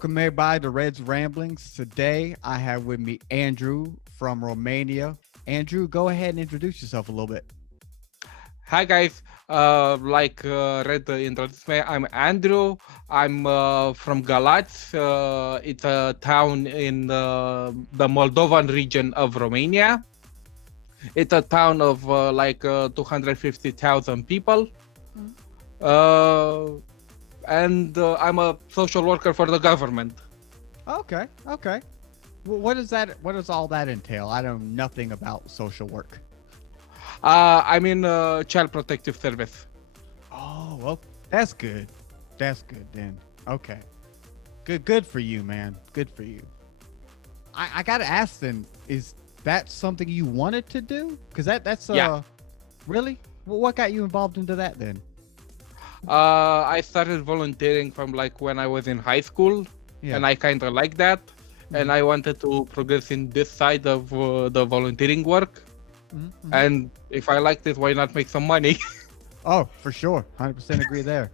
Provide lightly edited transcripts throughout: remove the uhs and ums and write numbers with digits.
Welcome everybody to Red's Ramblings. Today I have with me Andrew from Romania. Andrew, go ahead and introduce yourself a little bit. Hi guys, Red introduced me, I'm Andrew. I'm from Galați. It's a town in the Moldovan region of Romania. It's a town of 250,000 people. Mm. Uh, and I'm a social worker for the government. Okay. What does that? What does all that entail? I know nothing about social work. I'm in Child Protective Service. Oh, well, that's good. That's good then. Okay, good for you, man. Good for you. I gotta ask then, is that something you wanted to do? Because that's Yeah. really. What got you involved into that then? I started volunteering from like when I was in high school, Yeah. and I kind of like that. And Mhm. I wanted to progress in this side of the volunteering work. Mhm, mhm. And if I liked it, why not make some money? Oh, for sure, 100% agree there.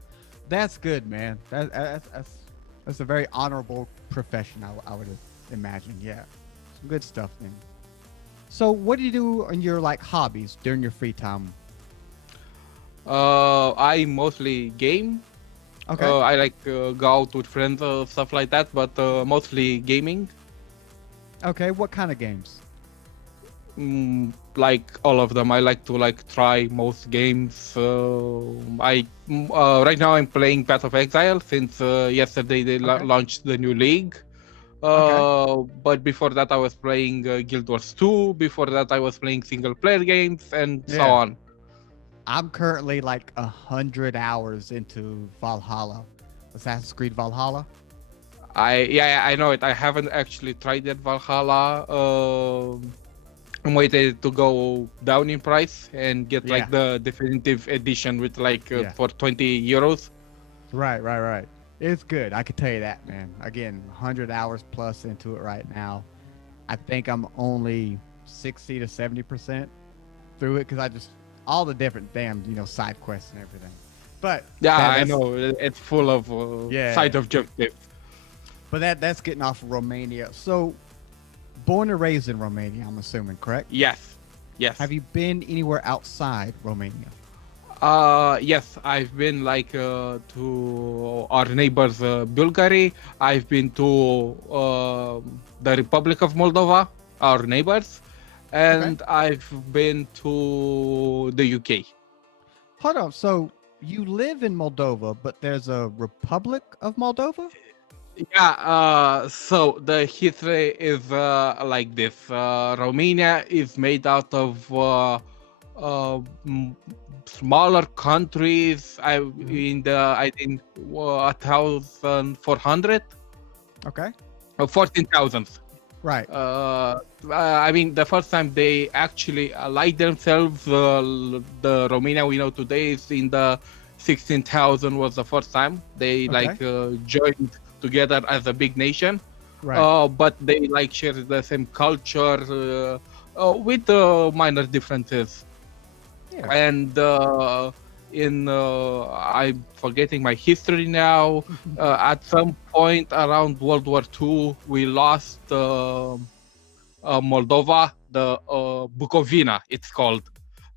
That's good, man. That's a very honorable profession. I would imagine. Yeah, some good stuff then. So, what do you do in your like hobbies during your free time? I mostly game. Okay. I like go out with friends, stuff like that, but mostly gaming. Okay. What kind of games? Like all of them, I like to like try most games. Right now I'm playing Path of Exile since yesterday they Okay. launched the new league. Okay. But before that, I was playing Guild Wars 2. Before that, I was playing single player games and so Yeah. on. I'm currently like 100 hours into Valhalla, Assassin's Creed Valhalla. I know it. I haven't actually tried that Valhalla. I'm waiting to go down in price and get Yeah. like the definitive edition with like Yeah. for 20 euros. Right. It's good. I can tell you that, man. Again, 100 hours plus into it right now. I think I'm only 60 to 70% through it because I just all the different damn side quests and everything. But Yeah, that I that's know it's full of yeah. side objectives. But that's getting off of Romania. So born and raised in Romania, I'm assuming, correct? Yes, yes. Have you been anywhere outside Romania? Yes, I've been like to our neighbors, Bulgaria. I've been to the Republic of Moldova, our neighbors, Okay. and I've been to the UK. Hold on. So you live in Moldova, but there's a Republic of Moldova? Yeah, so the history is like this. Romania is made out of uh, m- smaller countries. Hmm. I think 1,400, Okay. 14,000. Right. Uh, I mean, the first time they actually allied themselves, the Romania we know today is in the 16,000 was the first time they Okay. like joined together as a big nation. Right. But they like share the same culture with minor differences. Yeah. And in I'm forgetting my history now. At some point around World War II, we lost Moldova, the Bukovina, it's called.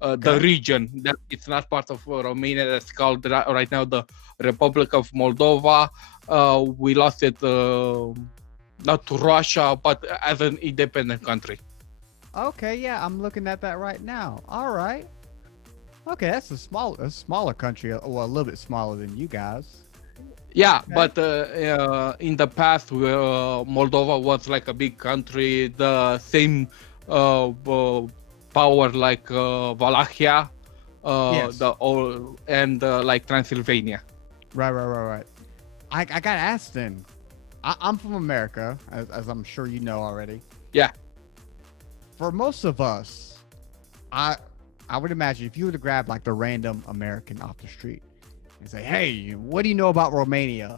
The Okay. region that it's not part of Romania, that's called right now the Republic of Moldova. We lost it not to Russia, but as an independent country. Okay. Yeah, I'm looking at that right now. All right. Okay, that's a smaller country, or a little bit smaller than you guys. Yeah, Okay. but in the past, Moldova was like a big country, the same power like Wallachia, Yes. the all and like Transylvania. Right. I got asked then. I'm from America, as I'm sure you know already. Yeah, For most of us, I I would imagine if you were to grab like the random American off the street and say, "Hey, what do you know about Romania?"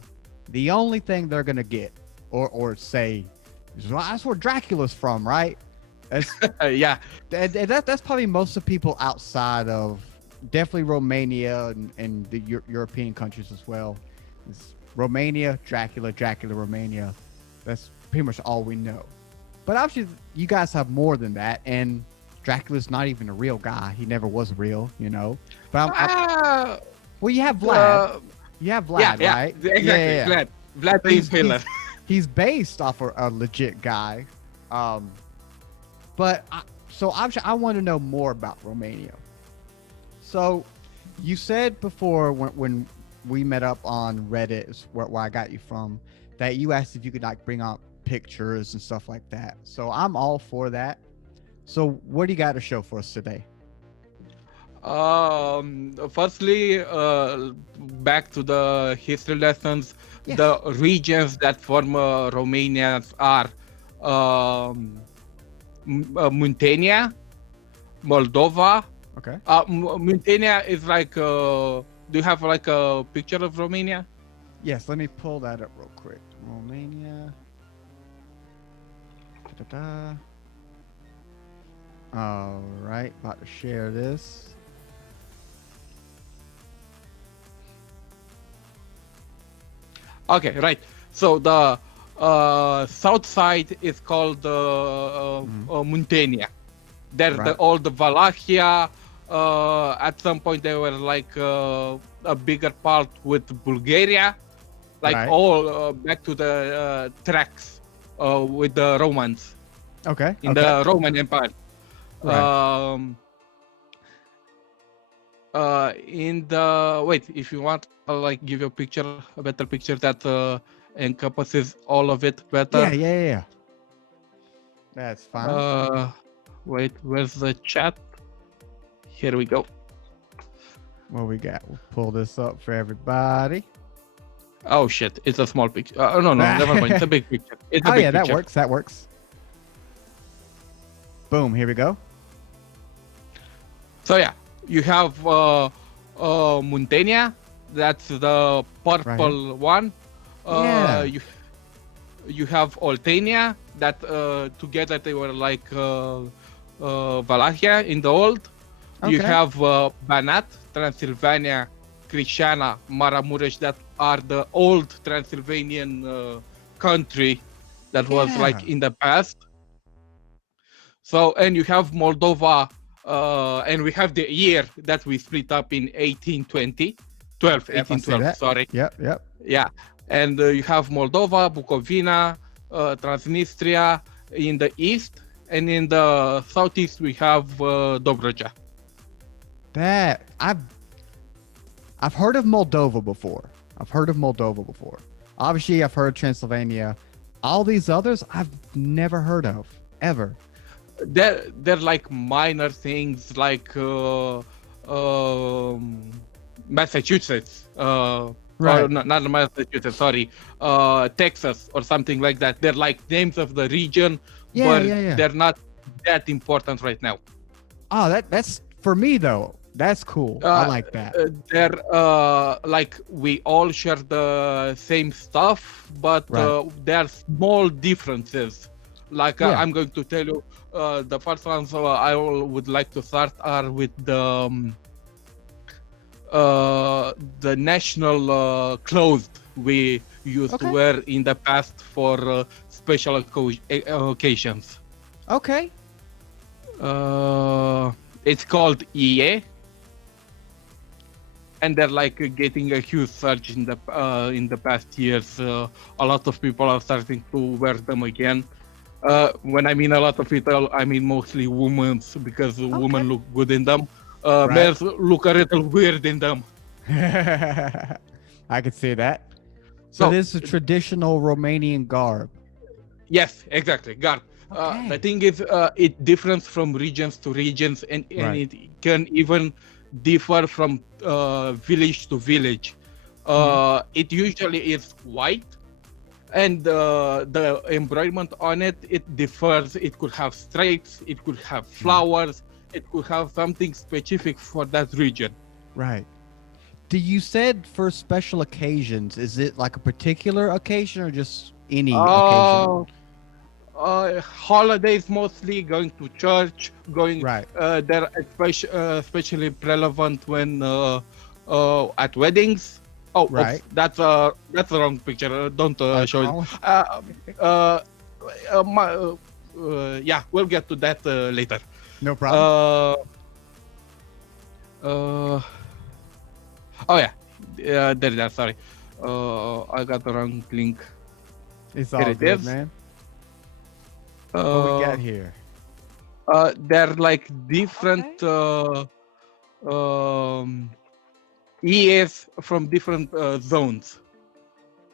The only thing they're gonna get or say is, "Well, that's where Dracula's from, right?" That's yeah, that's probably most of the people outside of definitely Romania and the European countries as well. Is Romania, Dracula, Dracula, Romania. That's pretty much all we know. But obviously, you guys have more than that, and Dracula's not even a real guy. He never was real, you know. But Uh, well, you have Vlad. uh, You have yeah, Vlad, yeah, right? exactly. Yeah. Vlad So the Impaler. he's based off a legit guy. Um, but I want to know more about Romania. So you said before when we met up on Reddit, is where I got you from, that you asked if you could like bring out pictures and stuff like that. So I'm all for that. So what do you got to show for us today? Firstly, back to the history lessons. Yes. The regions that form Romania are Muntenia, Moldova. Okay. Muntenia is like. Do you have like a picture of Romania? Yes. Let me pull that up real quick. Romania. Da-da-da. All right. About to share this. Okay, right. So the south side is called Muntenia. There's Right. all the Wallachia. At some point, they were like a bigger part with Bulgaria, like Right. all back to the tracks with the Romans Okay. in Okay. the Roman Empire. Right. In the wait, if you want, I'll like give you a better picture that encompasses all of it better. Yeah. That's fine. Wait, where's the chat? Here we go. What we got? We'll pull this up for everybody. Oh shit, it's a small picture. No, never mind. It's a big picture. It's a Oh big yeah, that picture. works. That works. Boom. Here we go. So yeah, you have Muntenia. That's the purple one. Yeah. You have Oltenia. That together they were like Wallachia in the old. You Okay. have Banat, Transylvania, Crișana, Maramureș, that are the old Transylvanian country that was like in the past. So, and you have Moldova, and we have the year that we split up in 1820, 1812, sorry. Yep. Yeah, and you have Moldova, Bucovina, Transnistria in the east, and in the southeast we have Dobroja. That I've heard of Moldova before. Obviously, I've heard Transylvania. All these others, I've never heard of ever. They're like minor things like Massachusetts, Right. or not Massachusetts, sorry, Texas or something like that. They're like names of the region, but Yeah. they're not that important right now. Oh, that's for me though. That's cool. I like that. They're like we all share the same stuff, but Right. there are small differences. Like Yeah. I'm going to tell you, the first ones I would like to start are with the national clothes we used to wear in the past for special occasions. Okay. It's called IE, and they're like getting a huge surge in the past years. A lot of people are starting to wear them again. When I mean a lot of people, I mean mostly women, because women look good in them. Males look a little weird in them. I could see that. So this is a traditional Romanian garb. Yes, exactly. Garb. The thing is, it differs from regions to regions, and it can even differ from village to village. It usually is white, and the embroiderment on it differs. It could have stripes, it could have flowers, it could have something specific for that region. Right. You said for special occasions, is it like a particular occasion or just any occasion? Holidays mostly, going to church, going. They're especially relevant when at weddings. Oh, oops, Right. that's the wrong picture. Don't That's show it. wrong. Uh, yeah, we'll get to that later. No problem. Uh, uh, oh yeah, there. Sorry, I got the wrong link. It's Here all it good, is. man. What we Uh, got here? they're like different Okay. um, EAs from different zones.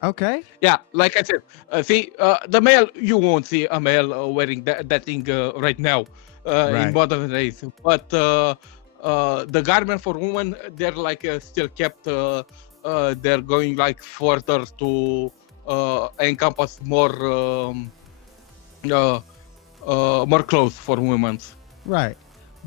Okay. Yeah, like I said, see, the male, you won't see a male wearing that thing right now in Right. modern days. But the garment for women, they're like still kept, they're going like further to encompass uh, more clothes for women. Right.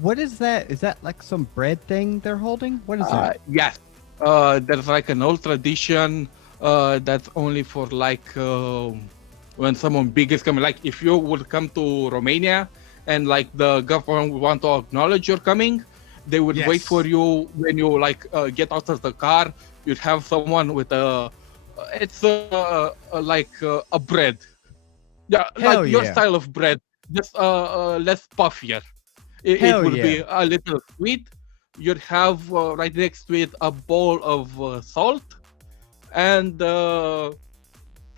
What is that? Is that like some bread thing they're holding? What is that? Yes, there's like an old tradition that's only for like when someone big is coming. Like if you would come to Romania and like the government would want to acknowledge you're coming, they would wait for Yes. you when you like get out of the car. You'd have someone with it's a bread. Yeah, like Hell your yeah. style of bread, just less puffier. It Hell will yeah. be a little sweet. You'd have right next to it a bowl of salt, and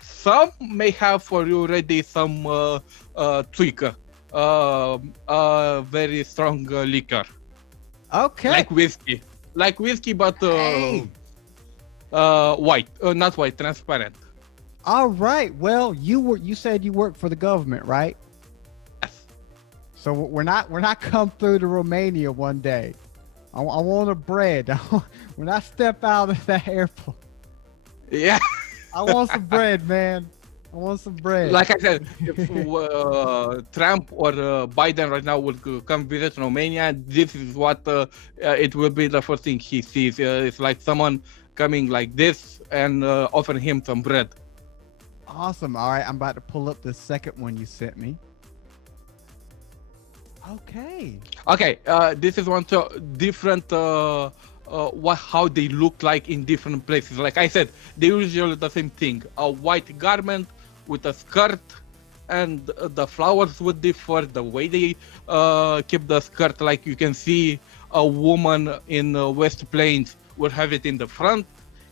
some may have for you ready some tweaker, very strong liquor, Okay. like whiskey, but Hey. white, not white, transparent. All right. Well, you said you work for the government, right? Yes. So we're not come through to Romania one day. I want a bread. When I step out of that airport, Yeah. I want some bread, man. I want some bread. Like I said, if Trump or Biden right now would come visit Romania, this is what it will be the first thing he sees. It's like someone coming like this and offering him some bread. Awesome. All right, I'm about to pull up the second one you sent me. Okay. Okay, this is one to different how they look like in different places. Like I said, they usually the same thing: a white garment with a skirt, and the flowers would differ. The way they keep the skirt, like you can see, a woman in West Plains would have it in the front.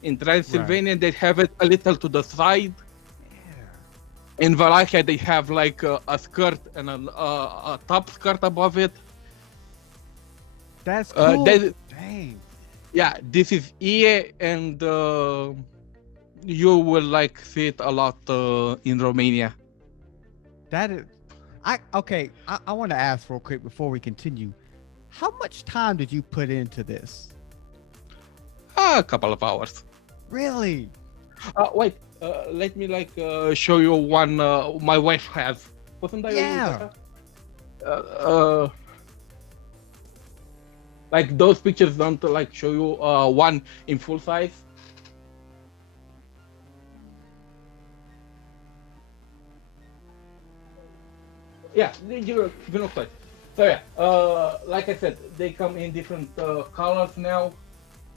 In Transylvania, they have it a little to the side. Yeah. In Wallachia, they have like a skirt and a top skirt above it. That's cool. That, Dang. yeah, this is EA, and you will like see it a lot in Romania. That is I want to ask real quick before we continue. How much time did you put into this? A couple of hours. Really? Wait, let me like show you one my wife has. Wasn't I? Yeah. Like those pictures don't like show you one in full size. Yeah, you know quite. So yeah, like I said, they come in different colors now.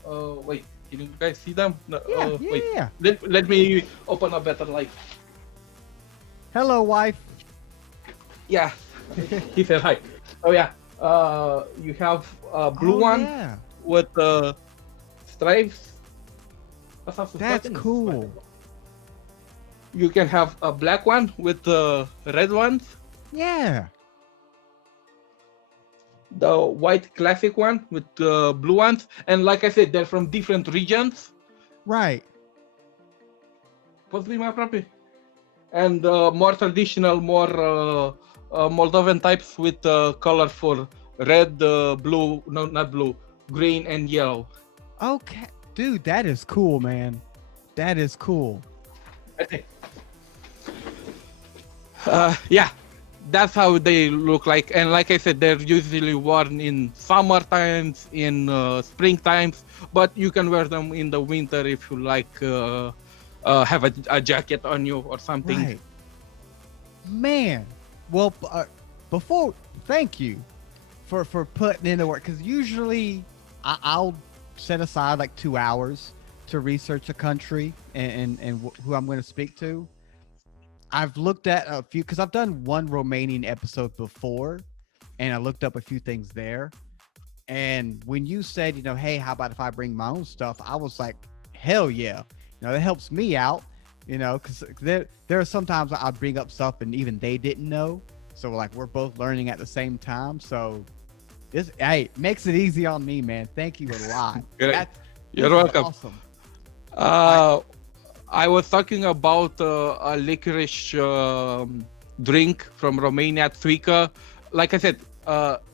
Wait, can you guys see them? No, Yeah, wait, yeah. let me open a better light. Hello, wife. Yeah, he said hi. Oh yeah, you have a blue one Yeah. with stripes. That's cool. You can have a black one with red ones. Yeah. The white classic one with blue ones, and like I said, they're from different regions. Right. Possibly my property. And more traditional, more Moldovan types with color for red, blue, no, not blue, green, and yellow. Okay. Dude, that is cool, man. That is cool. Okay. Yeah, that's how they look like. And like I said, they're usually worn in summer times, in spring times, but you can wear them in the winter if you like have a jacket on you or something. Right. Man. Well, before, thank you for putting in the work, because usually I'll set aside like 2 hours to research a country and who I'm going to speak to, I've looked at a few because I've done one Romanian episode before, and I looked up a few things there. And when you said, hey, how about if I bring my own stuff? I was like, hell yeah. That helps me out, because there are sometimes I bring up stuff and even they didn't know. So like we're both learning at the same time. So this, hey, makes it easy on me, man. Thank you a lot. Great. This You're is welcome. awesome. I was talking about a licorice drink from Romania, Tsuika. Like I said,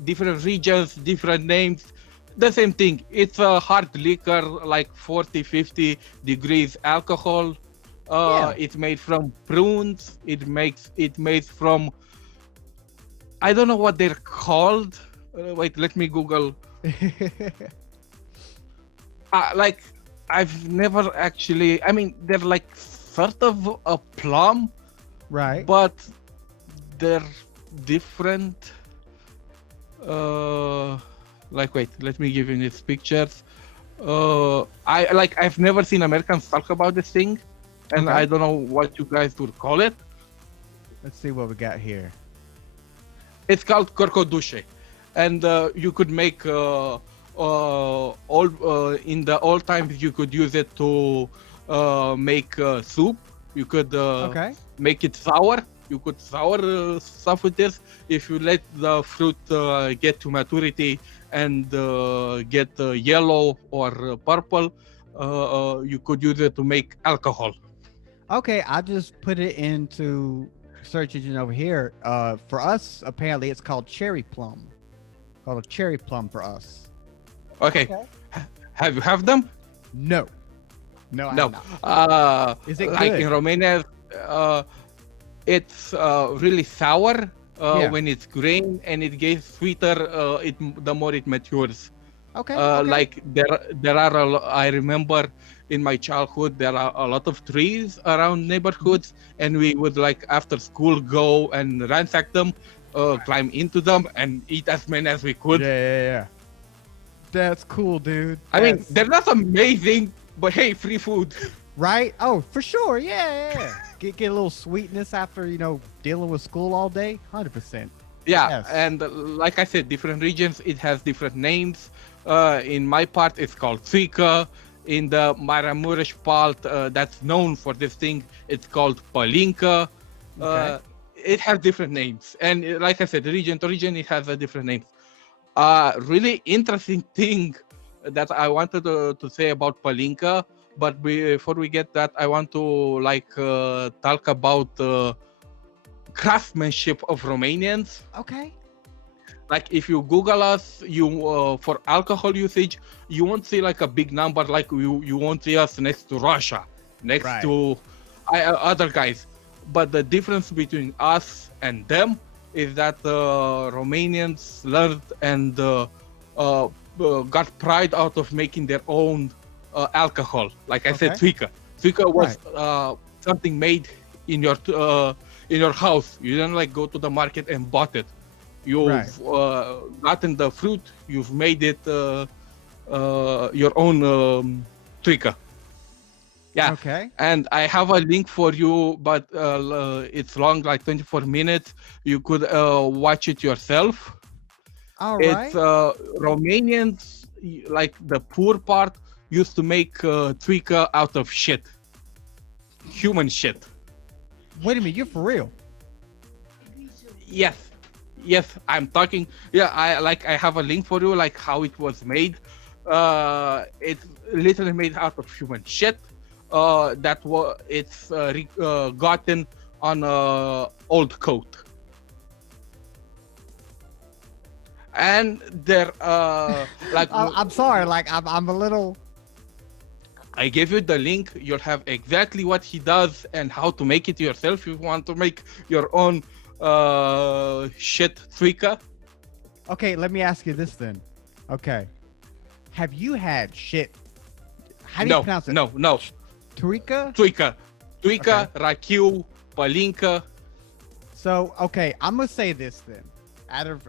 different regions, different names, the same thing. It's a hard liquor, like 40, 50 degrees alcohol. Yeah. It's made from prunes. It made from, I don't know what they're called. Wait, let me Google. Like, I've never actually. I mean, they're like sort of a plum, Right. but they're different. Like, wait, let me give you these pictures. I've never seen Americans talk about this thing, and Okay. I don't know what you guys would call it. Let's see what we got here. It's called corcoduche, and you could make all in the old times you could use it to make soup. You could Okay. make it sour. You could sour stuff with this. If you let the fruit get to maturity and get yellow or purple, you could use it to make alcohol. Okay, I just put it into search engine over here. For us, apparently, it's called cherry plum. Called a cherry plum for us. Okay. Okay. Have you have them? No, no, I No. have not. Is it Like good? in Romania, it's really sour Yeah. when it's green, and it gets sweeter the more it matures. Okay. Okay. Like there are I remember in my childhood there are a lot of trees around neighborhoods, and we would like after school go and ransack them, climb into them and eat as many as we could. Yeah. That's cool, dude. I mean, they're not amazing, but hey, free food. Right? Oh, for sure. Yeah. Get a little sweetness after dealing with school all day. 100%. Yeah, Yes. and like I said, different regions, it has different names. In my part, it's called Tsica. In the Maramuresh part, that's known for this thing, it's called Palinka. Okay. It has different names. And like I said, region to region, it has a different name. Really interesting thing that I wanted to say about Palinka. But before we get that, I want to talk about craftsmanship of Romanians. Okay. Like if you Google us, you for alcohol usage, you won't see like a big number. Like you won't see us next to Russia, next Right. to other guys. But the difference between us and them is that Romanians learned and got pride out of making their own alcohol. Like I said, Okay. Tsica. Tsica was something made in your house. You didn't like go to the market and bought it. You've gotten the fruit. You've made it your own Tsica. Yeah. Okay. And I have a link for you, but it's long, like 24 minutes. You could watch it yourself. All right. It's Romanians, like the poor part, used to make Tsica out of shit, human shit. Wait a minute. You're for real? Yes, I'm talking. Yeah, I have a link for you, like how it was made. It's literally made out of human shit. It's gotten on a old coat. And they're like I'm sorry. Like I'm a little. I gave you the link. You'll have exactly what he does and how to make it yourself. If you want to make your own shit Tsica. Okay. Let me ask you this then. Okay. Have you had shit? How do you pronounce it? No. Tsica? Tsica, Okay. Rachiu, Palinka. So, okay, I'm gonna say this then. Out of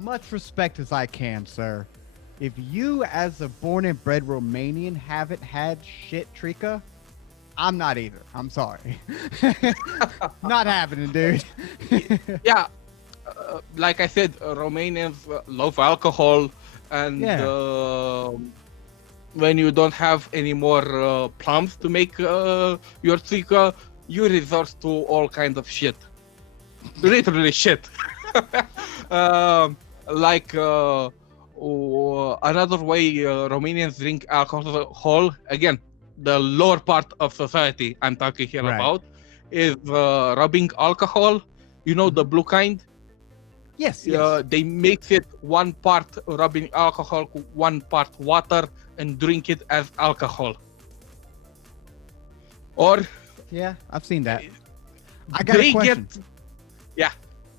much respect as I can, sir. If you, as a born and bred Romanian, haven't had shit trika, I'm not either. I'm sorry. Not happening, dude. Yeah, like I said, Romanians love alcohol, and Yeah. when you don't have any more plums to make your tzika, you resort to all kinds of shit. Literally shit. um, like another way Romanians drink alcohol, again, the lower part of society I'm talking here Right. about, is rubbing alcohol. You know, the Mhm. blue kind? Yes, yes. They mix it one part rubbing alcohol, one part water, and drink it as alcohol. Or Yeah, I've seen that. I got a they get, question. yeah.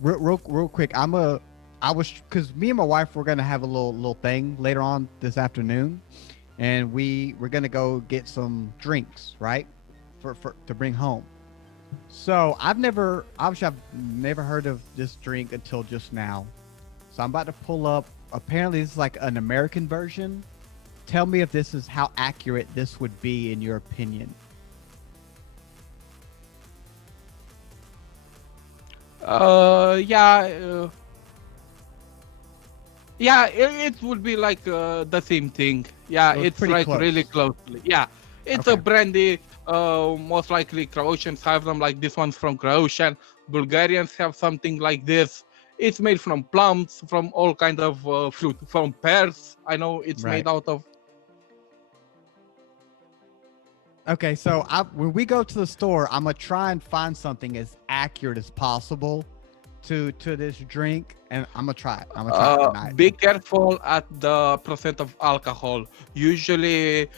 Real quick. I was because me and my wife were gonna have a little thing later on this afternoon, and we're gonna go get some drinks, right, for to bring home. So I've never heard of this drink until just now. So I'm about to pull up. Apparently, this is like an American version. Tell me if this is how accurate this would be in your opinion. Yeah, yeah, it would be like the same thing. Yeah, So it's it's pretty like really close. closely. Yeah, it's a Okay. brandy. Most likely Croatians have them, like this one's from Croatia. Bulgarians have something like this. It's made from plums, from all kind of fruit, from pears. I know it's Right. made out of. Okay, so when we go to the store, I'm gonna try and find something as accurate as possible to this drink, and I'm gonna try it. I'm gonna try it tonight. Be careful at the percent of alcohol. Usually,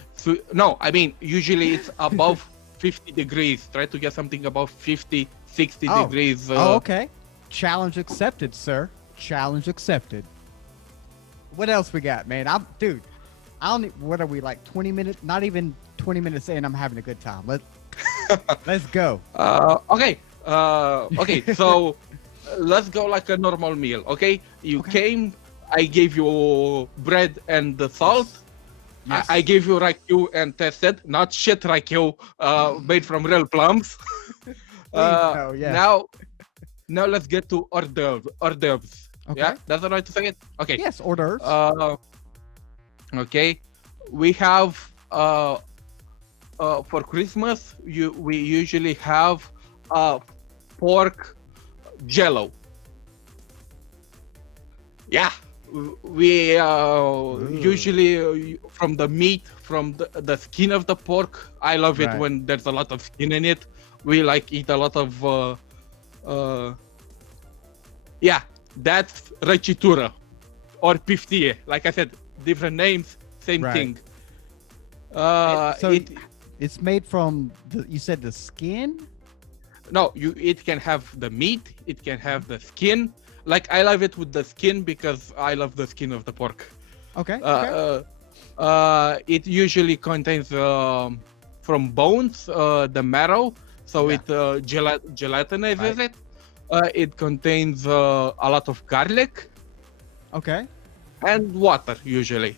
no, I mean, usually it's above 50 degrees. Try to get something above 50, 60 Oh, degrees. oh, okay. Challenge accepted, sir. Challenge accepted. What else we got, man? Dude. I don't. What are we like? 20 minutes? Not even 20 minutes in. I'm having a good time. Let's go. Okay. Okay. So let's go like a normal meal. Okay. You Okay. came. I gave you bread and the salt. Yes. I gave you ragu and tested, not shit ragu, made from real plums. Please no. Yes. Now, let's get to hors d'oeuvres. Hors d'oeuvres. Okay. Yeah, that's the right to say it. Okay. Yes. Hors d'oeuvres. Okay. We have for Christmas. We usually have pork jello. Yeah, we usually from the meat, from the skin of the pork. I love it Right. when there's a lot of skin in it. We like eat a lot of yeah, that's răcitură or piftie. Like I said, different names, same Right. thing. So it's made from you said the skin. No, it can have the meat, it can have the skin. Like I love it with the skin because I love the skin of the pork. Okay. It usually contains from bones the marrow, so Yeah. it gelatinizes Right. it. It contains a lot of garlic Okay. and water usually.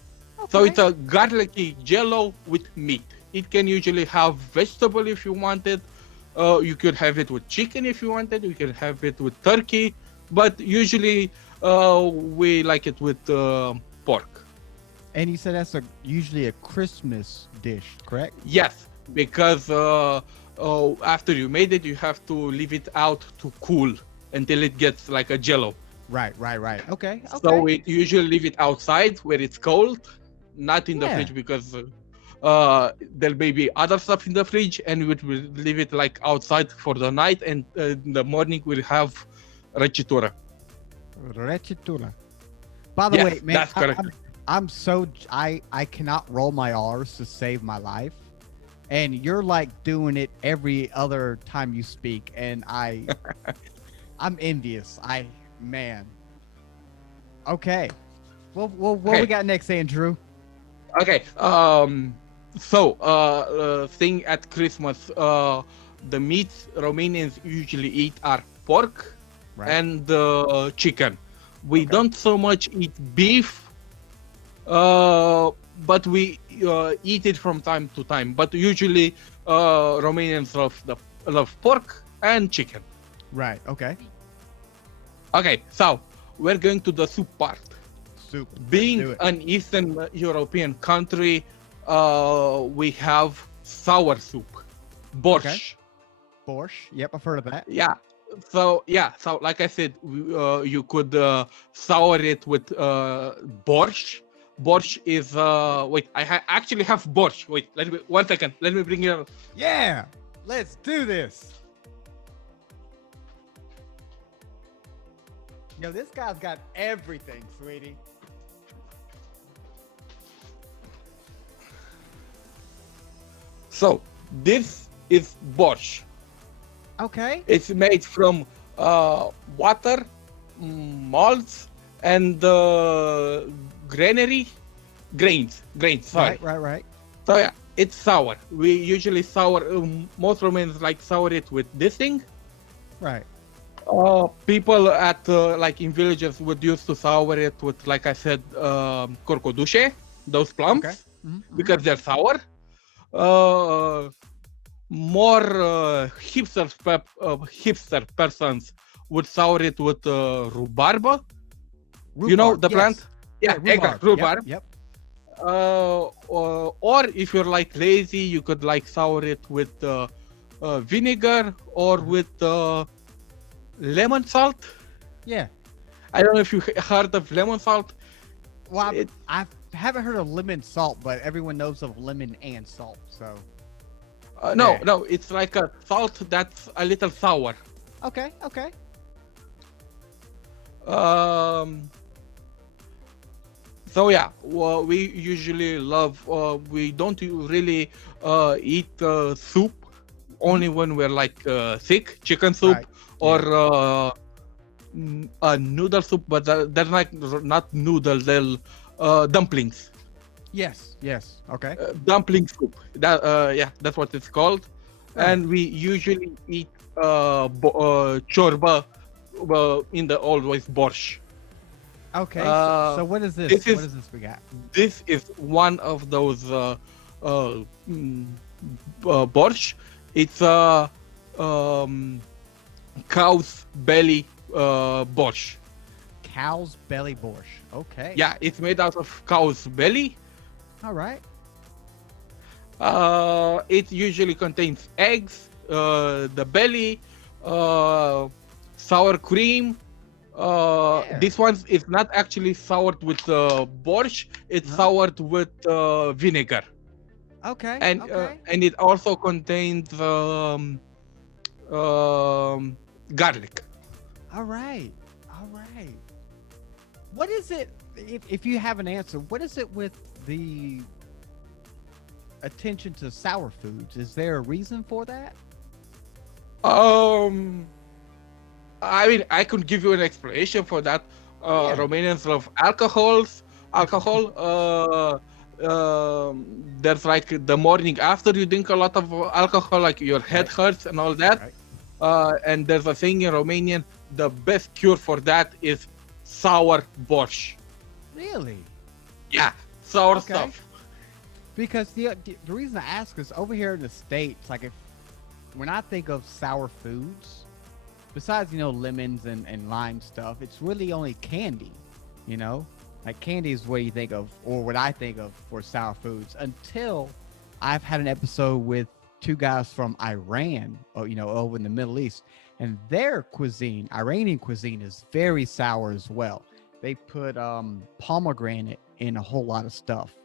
So it's a garlicky jello with meat. It can usually have vegetable if you want it. You could have it with chicken if you wanted. You can have it with turkey, but usually we like it with pork. And you said that's usually a Christmas dish, correct? Yes, because after you made it, you have to leave it out to cool until it gets like a jello. Right. Okay. So we usually leave it outside where it's cold, not in the Yeah. fridge because there may be other stuff in the fridge, and we would leave it like outside for the night, and in the morning we'll have răcitură. Răcitură. By the Yes, way, man, that's correct. I'm so I cannot roll my R's to save my life, and you're like doing it every other time you speak, and I'm envious. Man. Okay. Well, what we Okay. got next, Andrew? Okay. So thing at Christmas, the meats Romanians usually eat are pork Right. and chicken. We Okay. don't so much eat beef uh, but we eat it from time to time. But usually, Romanians love pork and chicken. Right. Okay. Okay, so we're going to the soup part. Soup. Let's Being do it. an Eastern European country, we have sour soup, borscht. Borscht. Yep, I've heard of that. So like I said, you could sour it with borscht. Borscht is wait, actually have borscht. Wait, let me 1 second. Let me bring it. Yeah. Let's do this. Yo, this guy's got everything, sweetie. So this is borscht. Okay. It's made from water, malts, and grains. Sorry. Right. So yeah, it's sour. We usually sour. Most Romanians like sour it with this thing. Right. People at like in villages would used to sour it with, like I said, corcodușe, those plums, Okay. Mhm. because they're sour. Uh, More hipster persons would sour it with rhubarb. You know Rhubarb, the plant? yes. Yeah, exactly, rhubarb. Yep. Or if you're like lazy, you could like sour it with vinegar or with lemon salt. Yeah. I don't know if you heard of lemon salt. Well, It- I haven't heard of lemon salt, but everyone knows of lemon and salt. So, No, Yeah. no, it's like a salt that's a little sour. okay. Um, so yeah, well, we usually love. We don't really eat soup only when we're like sick, chicken soup Right, or a noodle soup, but they're like not noodles, they're dumplings. Yes. Okay. Dumpling soup. That yeah, that's what it's called. Right. And we usually eat chorba in the always borscht. Okay. uh, So what is this? this is- What is this we got? This is one of those borscht. It's a cow's belly borscht. Cow's belly borscht. Okay. Yeah, it's made out of cow's belly. All right. It usually contains eggs, the belly, sour cream. Yeah. This one is not actually soured with borscht. It's Huh? soured with vinegar, Okay. and okay. and it also contains garlic. All right. What is it? If you have an answer, what is it with the attention to sour foods? Is there a reason for that? I mean, I could give you an explanation for that. Yeah. Romanians love alcohol. There's like the morning after you drink a lot of alcohol, like your head Right. hurts and all that. Right. And there's a thing in Romanian, the best cure for that is sour borscht. Really? Yeah, sour Okay. stuff. Because the reason I ask is over here in the States, like when I think of sour foods, besides lemons and lime stuff, it's really only candy. Like candy is what you think of, or what I think of for sour foods. Until I've had an episode with two guys from Iran, over in the Middle East, and their cuisine, Iranian cuisine, is very sour as well. They put pomegranate in a whole lot of stuff.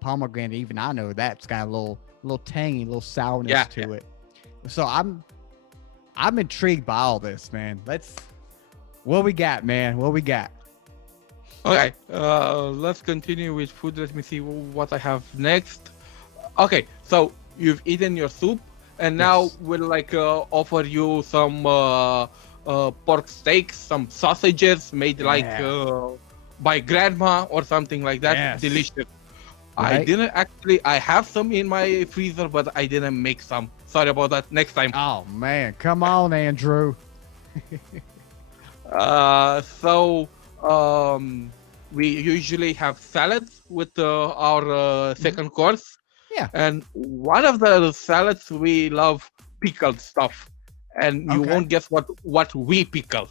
Pomegranate, even I know that's got a little tangy, little sourness Yeah, to it. So I'm intrigued by all this, man. What we got, man? What we got? Okay, let's continue with food. Let me see what I have next. Okay, so you've eaten your soup, and now Yes. we'll like offer you some pork steaks, some sausages made like Yeah. by grandma or something like that. Yes. Delicious. I Right? didn't actually. I have some in my freezer, but I didn't make some. Sorry about that. Next time. Oh man, come on, Andrew. So um we usually have salads with our Mhm. second course. Yeah. And one of the salads we love pickled stuff. And you Okay. won't guess what we pickle.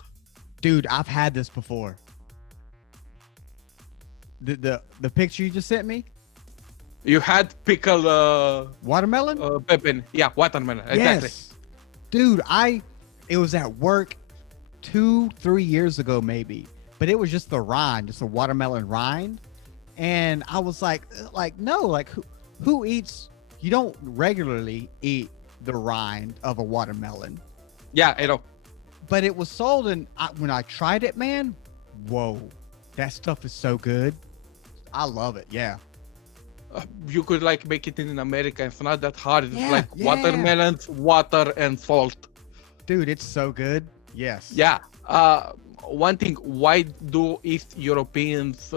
Dude, I've had this before. The picture you just sent me, You had pickled watermelon. pepper. Yeah, watermelon. Exactly. Yes, dude. It was at work 2, 3 years ago, maybe, but it was just the rind, just a watermelon rind, and I was like no, like who eats? You don't regularly eat the rind of a watermelon, Yeah, I know. but it was sold, and when I tried it, man, whoa, that stuff is so good. I love it. Yeah, You could like make it in America. It's not that hard. It's yeah, like yeah, watermelons, water, and salt. dude, it's so good. Yes. Yeah. One thing, why do East Europeans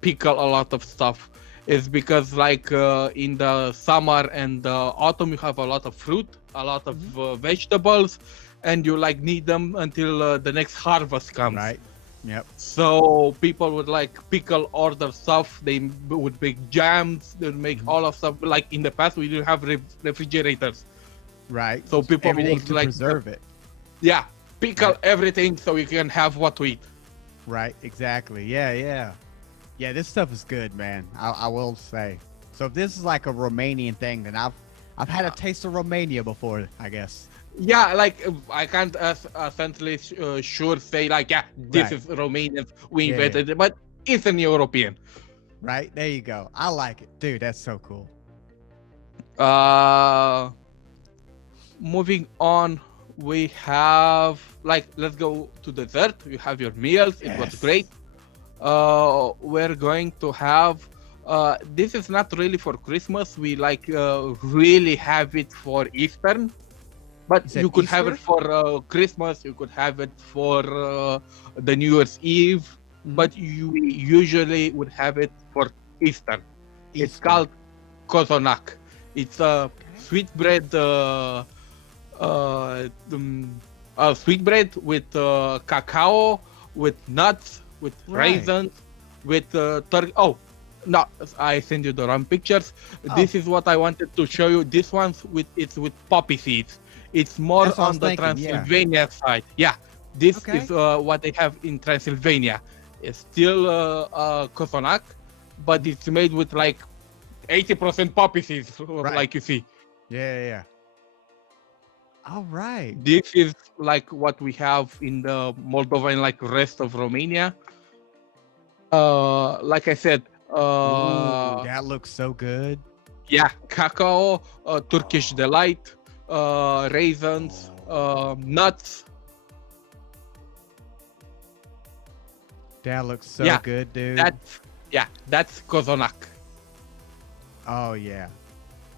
pickle a lot of stuff? Is because like in the summer and the autumn you have a lot of fruit, a lot of Mhm. vegetables, and you like need them until the next harvest comes. Right. Yep. So people would like pickle other stuff. They would make jams. They would make Mhm. all of stuff. Like in the past, we didn't have refrigerators, Right. so people Everything would to like, preserve it. yeah, pickle Right. everything so you can have what to eat. Right. Exactly. Yeah. Yeah. Yeah. This stuff is good, man. I will say. So if this is like a Romanian thing, then I've had a taste of Romania before, I guess. Yeah, like I can't essentially sure say like, yeah, this Right. is Romanian. We Yeah. Yeah. invented it, but it's an European. Right. There you go. I like it, dude. That's so cool. Uh, moving on, we have like, let's go to dessert. You have your meals. It was Yes. great. We're going to have. This is not really for Christmas. We like really have it for Easter, but You said you could have it Easter? for Christmas. You could have it for the New Year's Eve, Mhm. but you usually would have it for Easter. It's Easter. called kozonak. It's a Okay. sweet bread. Uh, um, Sweet bread with cacao, with nuts, with Right. raisins, with turkey. Oh, no, I sent you the wrong pictures. Oh, This is what I wanted to show you. This one's with it's with poppy seeds. It's more that's what I was on the thinking. Yeah. Transylvania side. Yeah, this Okay. is what they have in Transylvania. It's still kozonak, but it's made with like 80% poppy seeds, Right. like you see. Yeah. Yeah. Yeah. All right. This is like what we have in the Moldova and like rest of Romania. Like I said, Ooh, that looks so good. yeah, cacao, Turkish Oh. delight, raisins, Oh. nuts. That looks so Yeah, good, dude. that's kozonak. Oh yeah.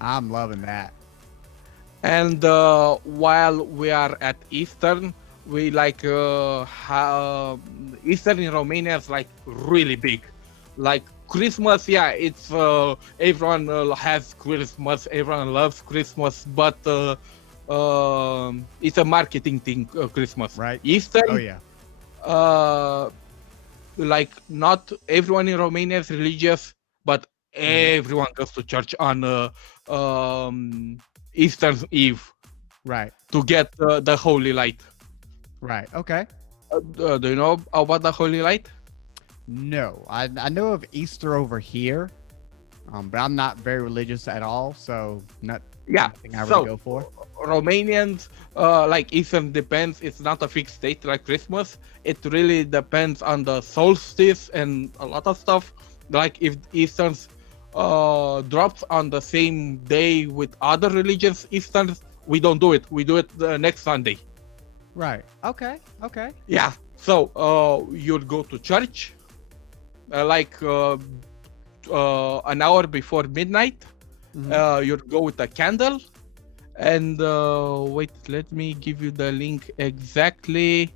I'm loving that. And while we are at Eastern, we like Eastern in Romania is like really big. Like Christmas, yeah, it's everyone has Christmas, everyone loves Christmas, but it's a marketing thing. Christmas, Right? Oh Eastern, yeah. uh, like not everyone in Romania is religious, but Mhm. everyone goes to church on Easter Eve Right. to get the holy light. Right. Okay. Do you know about the holy light? No, I know of Easter over here, but I'm not very religious at all, so Yeah. nothing I really So go for. Romanians, like Easter depends. It's not a fixed date like Christmas. It really depends on the solstice and a lot of stuff. Like if Easter's drops on the same day with other religions, Easter's, we don't do it. We do it the next Sunday. Right. Okay. Okay. Yeah. So you'll go to church like an hour before midnight. Mhm. You'll go with a candle. And wait, let me give you the link exactly.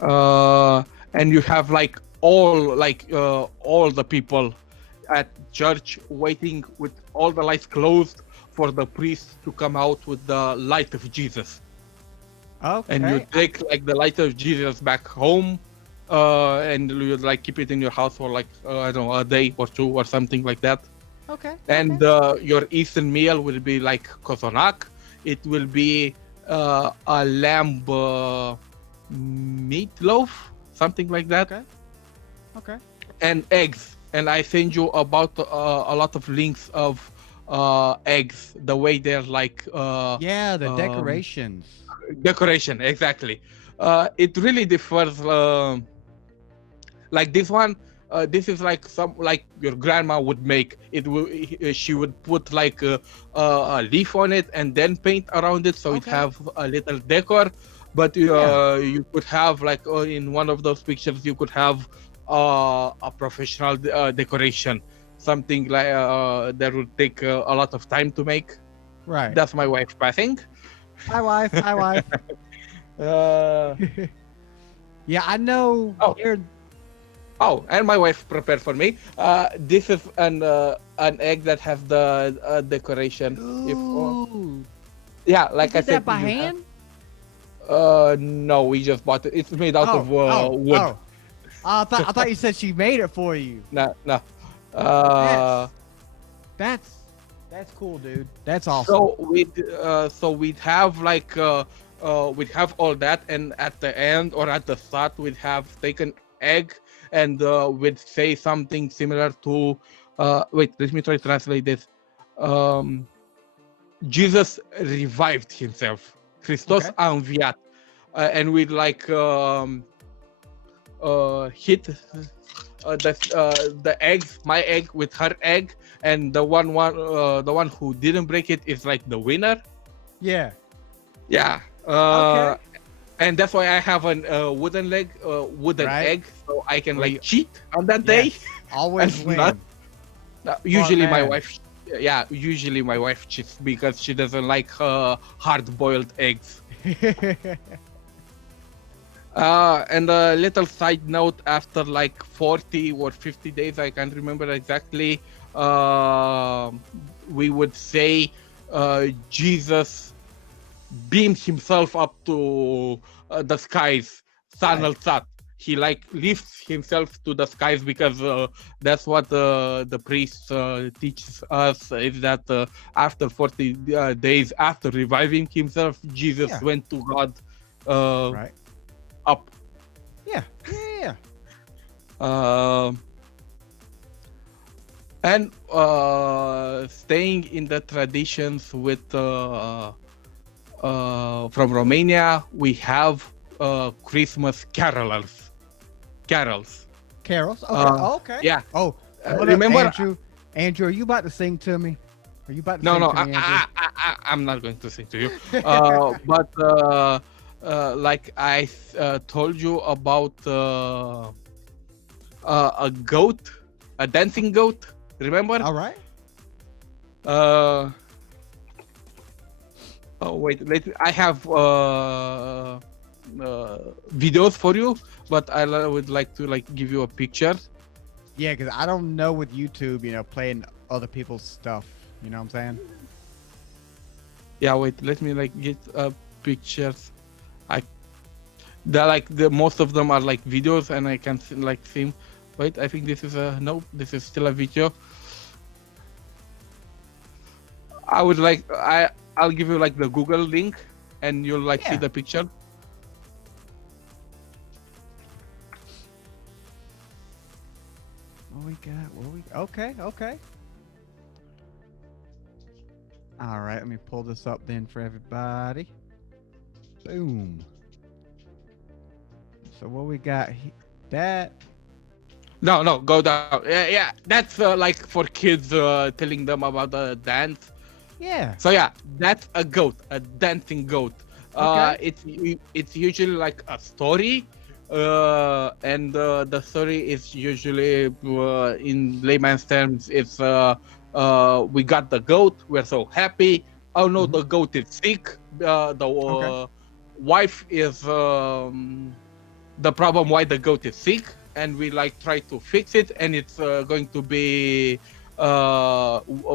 Uh, and you have like all the people at church waiting with all the lights closed for the priest to come out with the light of Jesus. and you Okay. take like the light of Jesus back home, and you like keep it in your house for like I don't know, a day or two or something like that. Okay. Okay. And your Eastern meal will be like kozonak. It will be a lamb meatloaf, something like that, Okay. Okay. and eggs. And I send you about a lot of links of eggs, the way they're like Yeah, the um, decorations. decoration. Exactly. It really differs. Like this one, this is like some like your grandma would make it. She would put like a leaf on it and then paint around it so it Okay. have a little decor. But Yeah. you could have like in one of those pictures you could have a professional decoration, something like that would take a lot of time to make. Right. That's my wife passing. Hi, wife. Hi, wife. uh, Yeah, I know oh, here. Oh, and my wife prepared for me. This is an egg that has the decoration. If Ooh. yeah, You like I did that said, by you have. hand? No, we just bought it. It's made out Oh, of oh, wood. oh. I thought you said she made it for you. No, no. That's that's that's cool, dude. That's awesome. So we'd have like we'd have all that, and at the end or at the start, we'd have taken egg and we'd say something similar to. Wait, let me try to translate this. Um, Jesus revived himself. Christos Okay. a înviat. And we'd like hit the eggs, my egg with her egg, and the one who didn't break it is like the winner. Yeah. Yeah. Okay. And that's why I have a wooden leg, wooden Right. egg, so I can Well, like cheat on that day. Yes. Always And win. not- usually my man. wife, yeah, usually my wife cheats because she doesn't like hard-boiled eggs. And a little side note, after like 40 or 50 days, I can't remember exactly, we would say Jesus beamed himself up to the skies, San Right. al He like lifts himself to the skies because that's what the priest teaches us, is that after 40 days after reviving himself, Jesus Yeah. went to God Right. up. Yeah. Yeah. Um and staying in the traditions with from Romania, we have Christmas carols. Carols. Okay. Okay. Yeah. Oh, hold up, Remember? Andrew. Andrew, are you about to sing to me? Are you about to No, sing no, to me, Andrew? I'm not going to sing to you. But like I told you about a goat, a dancing goat. Remember? All right. Uh, oh wait, I have videos for you, but would like to like give you a picture. Yeah, because I don't know with YouTube, playing other people's stuff. You know what I'm saying? Yeah, wait, let me like get pictures. I the most of them are like videos, and I can like see. Wait, I think this is a no. This is still a video. I would like I'll give you like the Google link, and you'll like see Yeah. the picture. What we got? Okay, okay. All right, let me pull this up then for everybody. Boom. So what we got? That. No, go down. Yeah, that's like for kids, telling them about the dance. Yeah. So yeah, that's a goat, a dancing goat. Okay. It's usually like a story, and the story is usually in layman's terms, it's we got the goat, we're so happy. Oh no, Mhm. the goat is sick. The Okay. wife is the problem why the goat is sick, and we like try to fix it, and it's going to be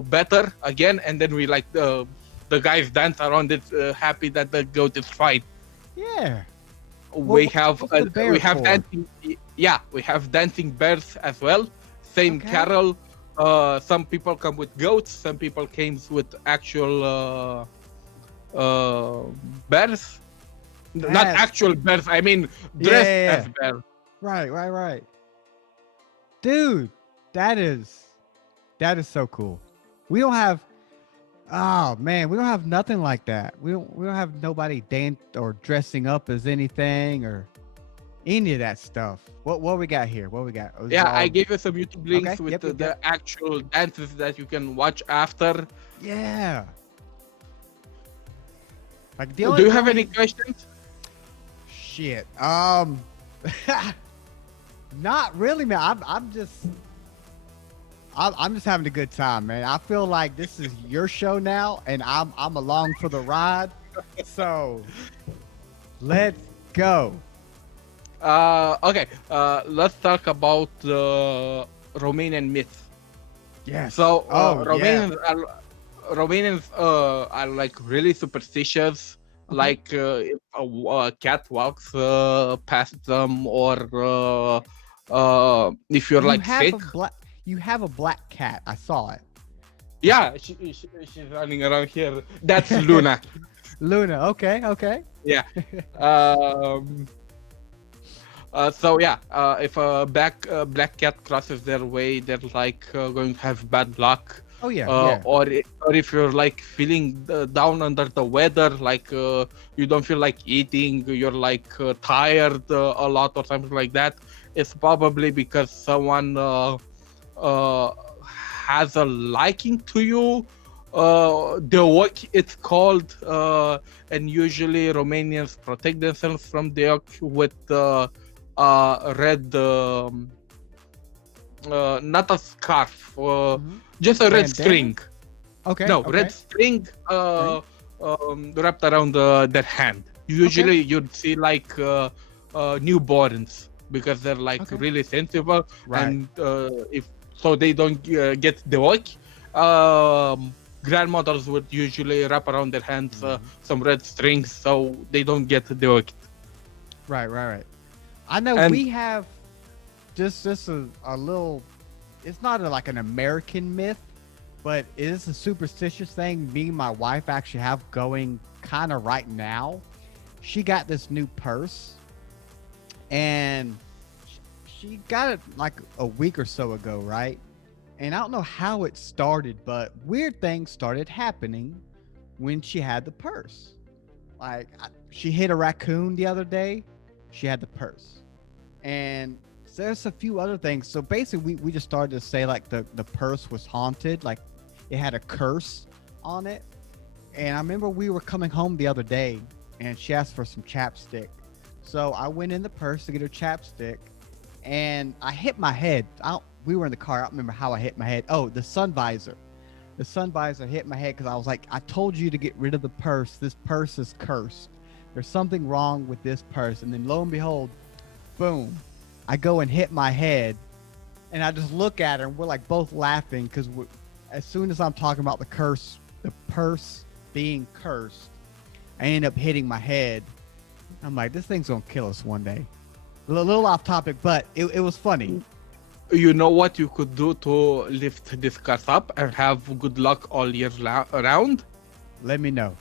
better again, and then we like the guys dance around it, happy that the goat is fine. Yeah. We have What's the we bears have for? dancing, yeah, we have dancing bears as well. Same Okay. carol. Some people come with goats. Some people came with actual uh, bears. Not That's actual bears. I mean, yeah, dressed yeah, as yeah. bears. Right, right, right. Dude, that is that is so cool. We don't have oh man, we don't have nothing like that. We don't have nobody or dressing up as anything or any of that stuff. What we got here? What we got? Oh, this is Yeah, I all gave you some YouTube okay. links with Yep, yep, yep. the actual dances that you can watch after. Yeah. Like Do you the have any only questions? shit. Not really, man. I'm just having a good time, man. I feel like this is your show now, and I'm along for the ride. So let's go. Okay, let's talk about the Romanian myth. Yes. So Oh yeah. Romanians are like really superstitious. Okay. Like if a cat walks past them, or if you're You like have a sick, black. You have a black cat. I saw yeah, she's running around here. That's it. Luna. Luna. Okay. Okay. Yeah. Um, so yeah, if a black cat crosses their way, they're like going to have bad luck. Oh yeah. Yeah. Or if you're like feeling down under the weather, like you don't feel like eating, you're like tired a lot or something like that, it's probably because someone uh, has a liking to you. The oak it's called, and usually Romanians protect themselves from the oak with red, not a scarf, Hmm. just a red Bandana. string. Okay. No, red Okay. string String. wrapped around their hand. Okay. Usually you'd see like newborns, because they're like Okay. really sensible, Right. and if so they don't get the work. Grandmothers would usually wrap around their hands Mhm. some red strings so they don't get the work. Right. Right. Right. I know And we have just a little. It's not like an American myth, but it is a superstitious thing. Me and my wife actually have going kind of right now. She got this new purse, and she got it like a week or so ago, right? And I don't know how it started, but weird things started happening when she had the purse. Like she hit a raccoon the other day. She had the purse, and there's a few other things. So basically, we just started to say like the purse was haunted, like it had a curse on it. And I remember we were coming home the other day, and she asked for some chapstick. So I went in the purse to get her chapstick, and I hit my head. We were in the car. I don't remember how I hit my head. Oh, the sun visor. The sun visor hit my head because I was like, I told you to get rid of the purse. This purse is cursed. There's something wrong with this purse. And then lo and behold, boom, I go and hit my head, and I just look at her, and we're like both laughing because as soon as I'm talking about the purse being cursed, I end up hitting my head. I'm like, this thing's gonna kill us one day. A little off topic, but it was funny. you know what you could do to lift this curse up and have good luck all year around? Let me know.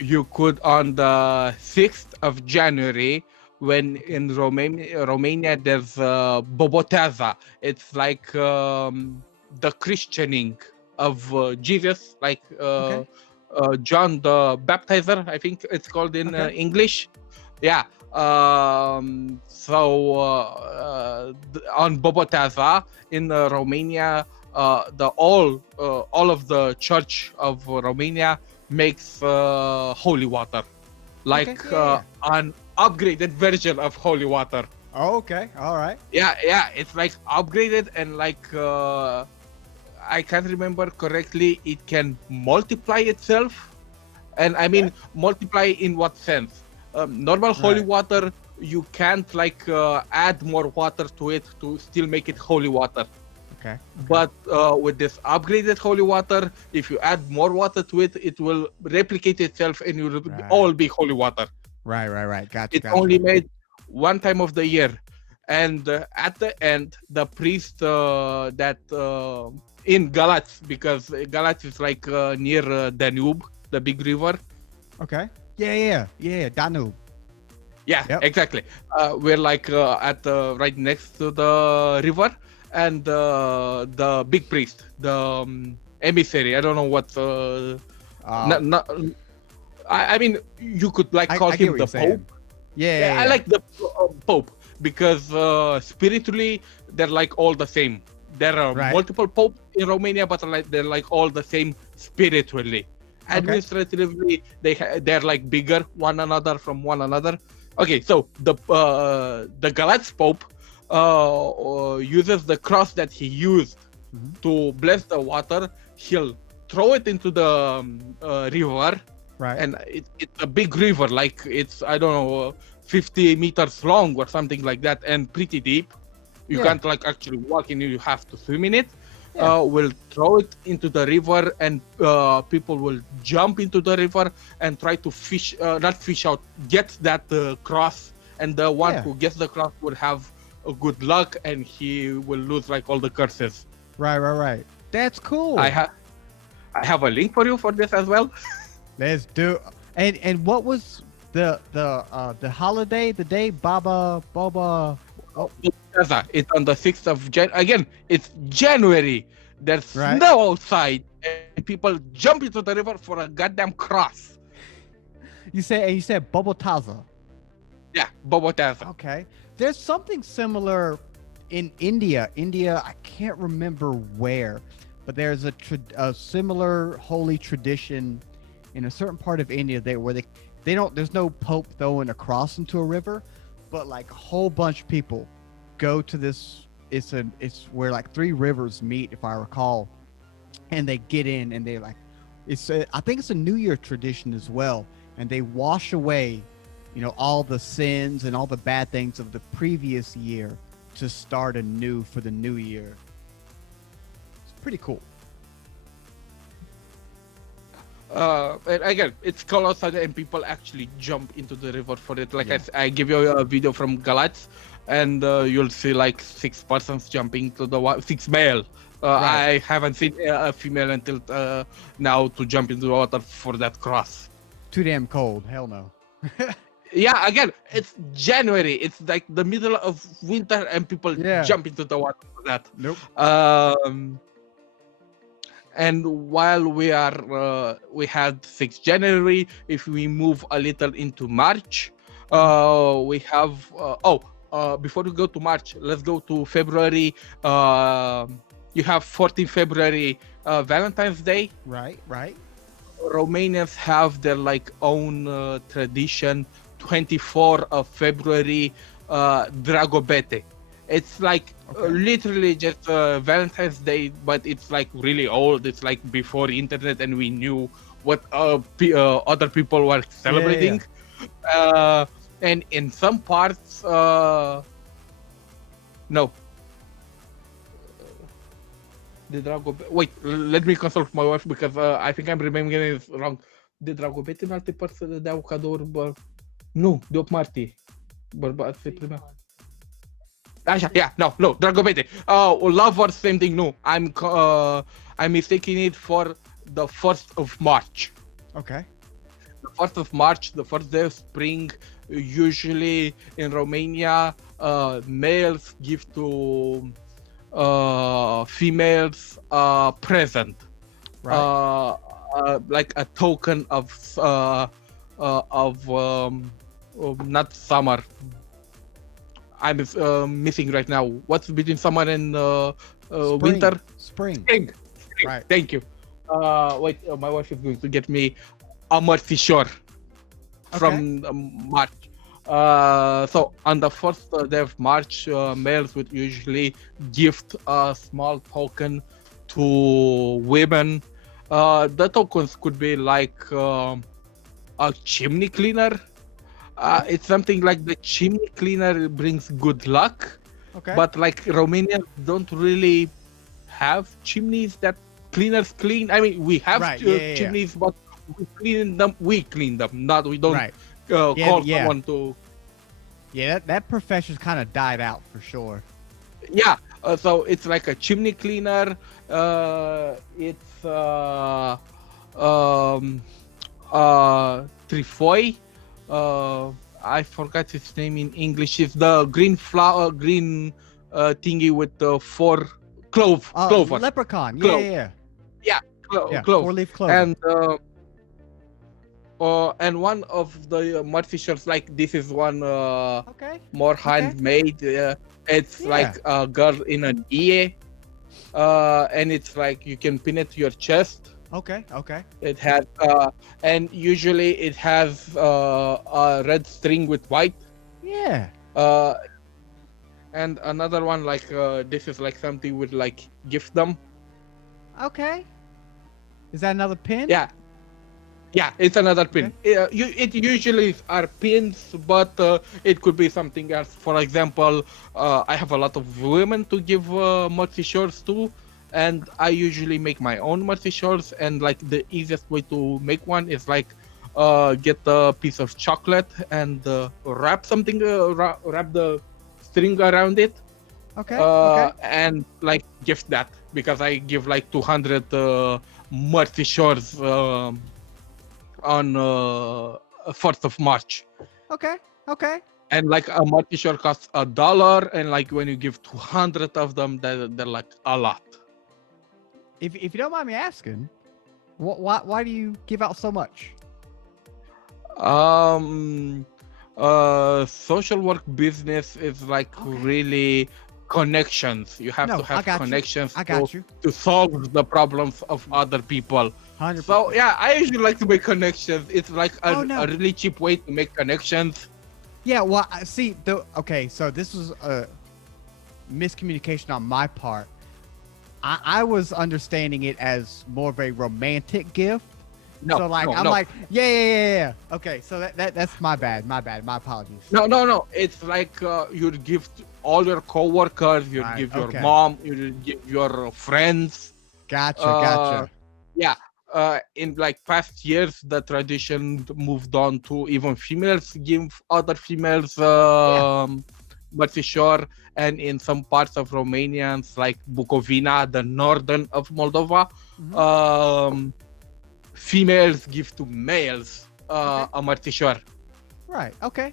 You could, on the 6th of January, when in Romania there's Boboteza. It's like the Christianing of Jesus, like Okay. John the Baptizer, I think it's called in Okay. English. Yeah. On Boboteza in Romania, the all of the Church of Romania makes holy water, Okay. like Yeah. an upgraded version of holy water. Oh, okay. All right. Yeah, it's like upgraded, and like I can't remember correctly, it can multiply itself. And I Okay. mean, multiply in what sense? Normal holy Right. water, you can't like add more water to it to still make it holy water. Okay. Okay. But with this upgraded holy water, if you add more water to it, it will replicate itself and it will Right. all be holy water. Right. It's Gotcha. only made one time of the year, and at the end, the priest that in Galatz, because Galatz is like near Danube, the big river. Okay. Yeah. Danube. Yeah, Yep. exactly. We're like at right next to the river, and the big priest, the emissary. I don't know what. Uh, Not, I mean, you could like call I get him what the you're Pope. saying. Yeah, I Yeah. like the Pope because spiritually they're like all the same. There are Right. multiple popes in Romania, but like they're like all the same spiritually. Okay. Administratively, they're like bigger one another from one another. Okay, so the Galatz Pope uses the cross that he used Mhm. to bless the water. He'll throw it into the river, Right. and it's a big river, like it's I don't know 50 meters long or something like that, and pretty deep. You Yeah. can't like actually walk in it, you have to swim in it. Yeah. We'll throw it into the river, and people will jump into the river and try to fish, not fish out, get that cross, and the one Yeah. who gets the cross will have a good luck, and he will lose like all the curses. Right. That's I cool. have I have a link for you for this as well. Let's do. And what was the holiday? The day Baba Boba. Oh, It's on the 6th of January. Again, it's January. There's right. snow outside, and people jump into the river for a goddamn cross. You said Bobotaza. Yeah, Bobotaza. Okay. There's something similar in India. I can't remember where, but there's a similar holy tradition in a certain part of India where they don't there's no pope throwing a cross into a river, but like a whole bunch of people go to this. It's where like three rivers meet, if I recall, and they get in and they like I think it's a New Year tradition as well, and they wash away, all the sins and all the bad things of the previous year to start anew for the new year. It's pretty cool. And again, it's cold outside, and people actually jump into the river for it. Like Yeah. I give you a video from Galatz, and you'll see like 6 persons jumping to the water, 6 male. Right. I haven't seen a female until now to jump into the water for that cross. Too damn cold. Hell no. Yeah, again, it's January. It's like the middle of winter, and people Yeah. jump into the water for that. Nope. And while we had 6th January, if we move a little into March, we have before we go to March, let's go to February. You have 14th February, Valentine's Day. Right. Romanians have their like own tradition. 24th of February, Dragobete. It's like Okay. literally just Valentine's Day, but it's like really old. It's like before internet, and we knew what other people were celebrating. And in some parts, no. The Dragobete. Wait, let me consult my wife because I think I'm remembering it wrong. De Dragobete în alte părți se dădeau cadouri, nu, de 8 martie. Bărbați se primeau. Așa, yeah, no, Dragobete. Love or same thing, no. I'm mistaking it for the 1st of March. Okay. The 1st of March, the first day of spring, usually in Romania, males give to females a present. Right. Like a token of not summer. I'm missing right now. What's between summer and winter? Spring. Spring. Right. Thank you. Wait, my wife is going to get me a Mărțișor from March. So on the first day of March, males would usually gift a small token to women. The tokens could be like a chimney cleaner. It's something like the chimney cleaner brings good luck. Okay. But like Romanians don't really have chimneys that cleaners clean. I mean, we have Right, yeah. chimneys, but we clean them. Not we don't Right. Yeah, call yeah, someone to. yeah. That profession's kind of died out for sure. Yeah, so it's like a chimney cleaner. It's um Trifoy. Uh, I forgot its name in English. It's the green flower, green thingy with the four clover, Leprechaun. Yeah, clove. yeah, yeah. Yeah, Yeah, clove. four-leaf clover. And one of the Murphy shirts, like this is one Okay. more Okay. handmade. It's Yeah. like a girl in an EA, and it's like you can pin it to your chest. Okay. Okay. It has, and usually it has a red string with white. Yeah. Uh, and another one like this is like something with like gift them. Okay. Is that another pin? Yeah, yeah, it's another Okay. pin. It usually are pins, but it could be something else. For example, I have a lot of women to give multi shirts to, and I usually make my own multi shirts. And like the easiest way to make one is like get a piece of chocolate and wrap something, wrap the string around it, Okay. Okay. and like gift that because I give like 200 multi shirts. On 4th of March. Okay. Okay. And like a multi short costs $1, and like when you give 200 of them, they're like a lot. If you don't mind me asking, why do you give out so much? Um, Social work business is like Okay. really connections. You have No, to I have got you. connections I got you. to solve the problems of other people. 100%. So yeah, I usually like to make connections. It's like Oh a no. really cheap way to make connections. Yeah. Well, see. Okay. So this was a miscommunication on my part. I was understanding it as more of a romantic gift. No, So like no, I'm no. like, yeah. Okay, so that's my bad. My apologies. No. It's like you'd give to all your coworkers, you'd Right, give your okay. mom, you'd give your friends. Gotcha. Yeah. In like past years, the tradition moved on to even females give other females Yeah. but for sure. And in some parts of Romania, like Bukovina, the northern of Moldova, Mhm. females give to males Okay. a mărțișor. Right. Okay.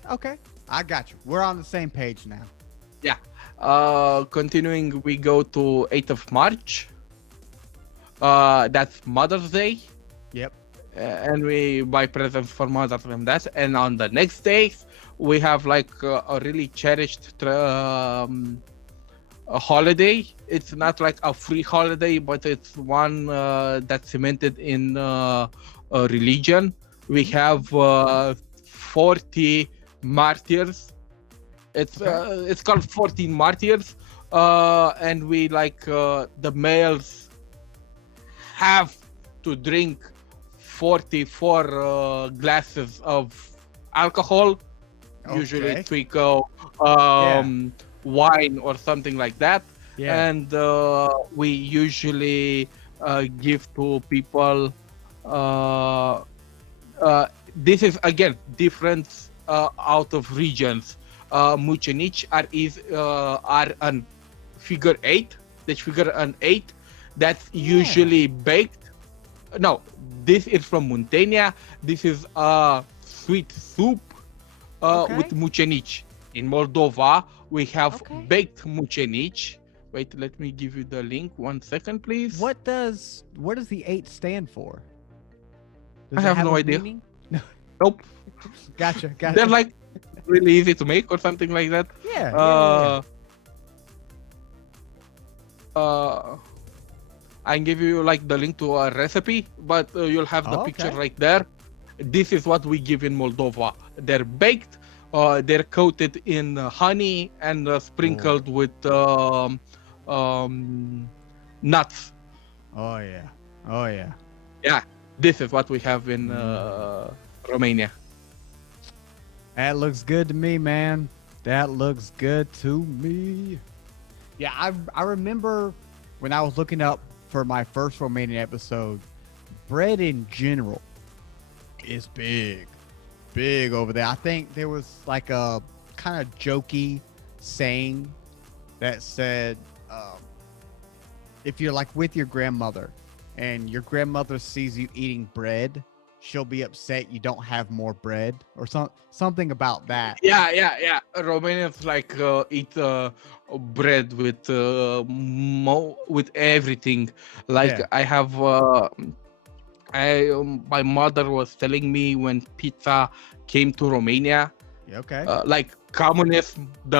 I got you. We're on the same page now. Yeah. Continuing, we go to 8th of March. That's Mother's Day. Yep. And we buy presents for mothers and that. And on the next day, we have like a really cherished a holiday. It's not like a free holiday, but it's one that's cemented in a religion. We have 40 martyrs. It's called 14 martyrs, and we like the males have to drink 44 glasses of alcohol, usually Okay. Twico, wine or something like that. Yeah. And we usually give to people. Uh, this is again different out of regions. Mucenici are an figure 8. That's figure an 8. That's usually baked. No, this is from Muntenia. This is a sweet soup with mucenici. In Moldova, we have baked mucenici. Wait, let me give you the link. 1 second, please. What does the 8 stand for? Does I it have no a idea. meaning? Nope. Gotcha. They're like really easy to make or something like that. Yeah. I can give you like the link to a recipe, but you'll have the picture Okay. right there. This is what we give in Moldova. They're baked, they're coated in honey and sprinkled with nuts. Oh yeah. Yeah, this is what we have in Romania. That looks good to me, man. That looks good to me. Yeah, I remember when I was looking up for my first Romanian episode, bread in general is big. big over there. I think there was like a kind of jokey saying that said, um, if you're like with your grandmother and your grandmother sees you eating bread, she'll be upset you don't have more bread or something about that. Yeah. Romanians like eat bread with with everything. Like Yeah. I have, my mother was telling me when pizza came to Romania, Yeah. Okay. like communism, the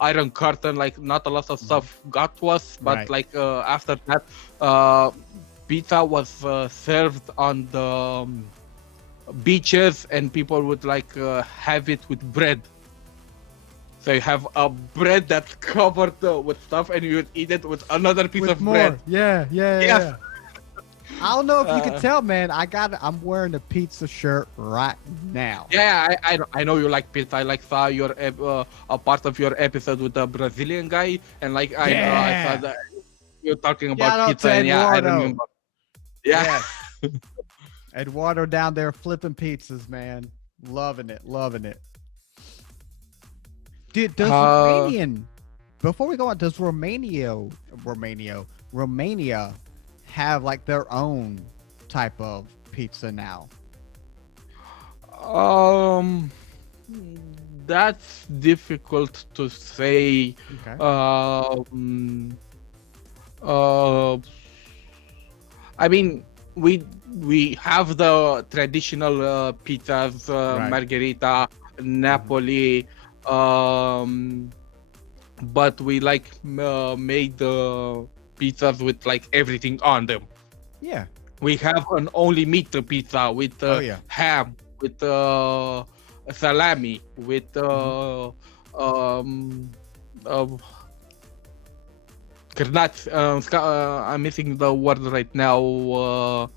Iron Curtain, like not a lot of Mhm. stuff got to us, but Right. like after that, uh, pizza was served on the beaches, and people would like have it with bread. So you have a bread that's covered with stuff, and you would eat it with another piece With of bread. more. Yeah. Yeah. Yeah. Yes. Yeah. I don't know if you can Uh, tell, man. I'm wearing a pizza shirt right now. yeah, I know you like pizza. I like saw your a part of your episode with the Brazilian guy, and like I saw Yeah. that you're talking Shout about out pizza, to and yeah, I Eduardo. remember. Yeah. Yes. Eduardo down there flipping pizzas, man. Loving it. Loving it. Dude, does Uh, Romanian before we go on, does Romania have like their own type of pizza now? um, that's difficult to say. Okay. Um, uh, I mean, we we have the traditional pizzas, Right. margherita, Hmm. Napoli, um, but we like made the pizzas with like everything on them. Yeah. We have an only meat pizza with Oh yeah. ham, with salami, with Hmm. um, uh, Kernat, I'm missing the word right now.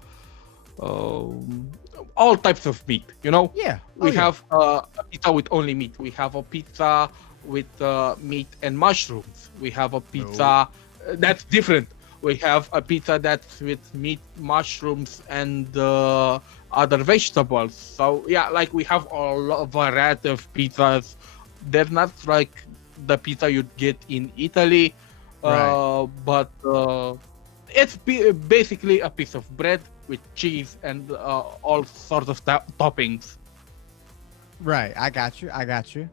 Um, all types of meat. You know, Yeah. Oh we yeah. have a pizza with only meat. We have a pizza with meat and mushrooms. We have a pizza Oh. that's different. We have a pizza that's with meat, mushrooms, and other vegetables. So yeah, like we have a lot of variety of pizzas. They're not like the pizza you'd get in Italy, Right. but it's basically a piece of bread with cheese and all sorts of toppings. Right. I got you. I got you.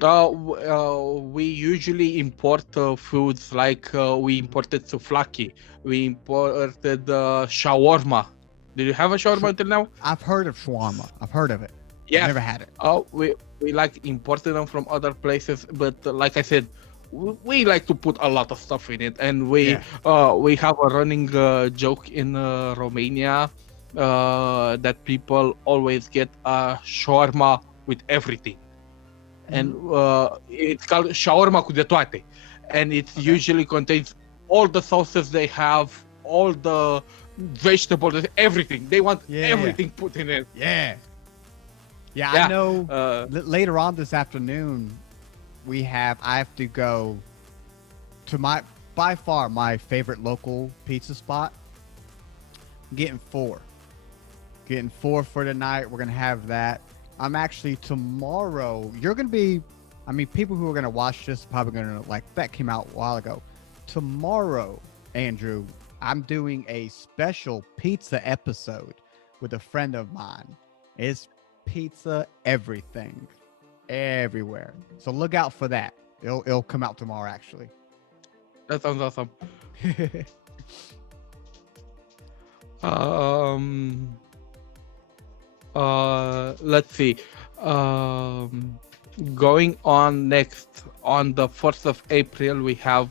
We usually import foods like we Mhm. imported souvlaki, we imported shawarma. Did you have a shawarma until now? I've heard of shawarma. I've heard of it. I've Yes. never had it. We like imported them from other places, but like I said, we like to put a lot of stuff in it, and Yeah. we have a running joke in Romania that people always get a shawarma with everything, and Hmm. it's called shawarma cu de toate, and it Okay. usually contains all the sauces they have, all the vegetables, everything. They want Yeah. Yeah. everything put in it. Yeah. Yeah. I Yeah. know. Uh, Later on this afternoon, I have to go to my by far my favorite local pizza spot. I'm getting four for tonight. We're gonna have that. I'm actually tomorrow. You're gonna be. I mean, people who are gonna watch this are probably gonna like that came out a while ago. Tomorrow, Andrew, I'm doing a special pizza episode with a friend of mine. It's pizza everything, everywhere. So look out for that. It'll come out tomorrow actually. that sounds awesome. Um, let's see. Um, Going on next on the 4th of April, we have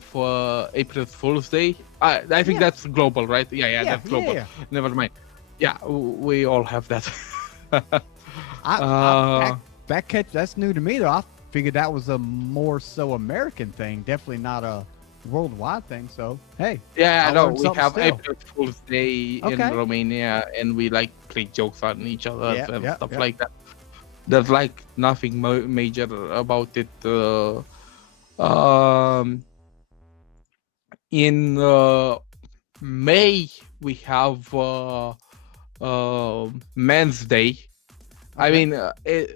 April Fool's Day. I think Yeah, that's global, right? Yeah, yeah, that's yeah, global. yeah. Never mind. Yeah, we all have that. I uh, that's new to me though. I figured that was a more so American thing, definitely not a worldwide thing. So hey, yeah, I no, learned we something have still. April Fool's Day in Okay. Romania, and we like play jokes on each other Yeah, and yeah, stuff yeah. like that. There's like nothing major about it. Um, in May we have Men's Day. I Okay. mean, it's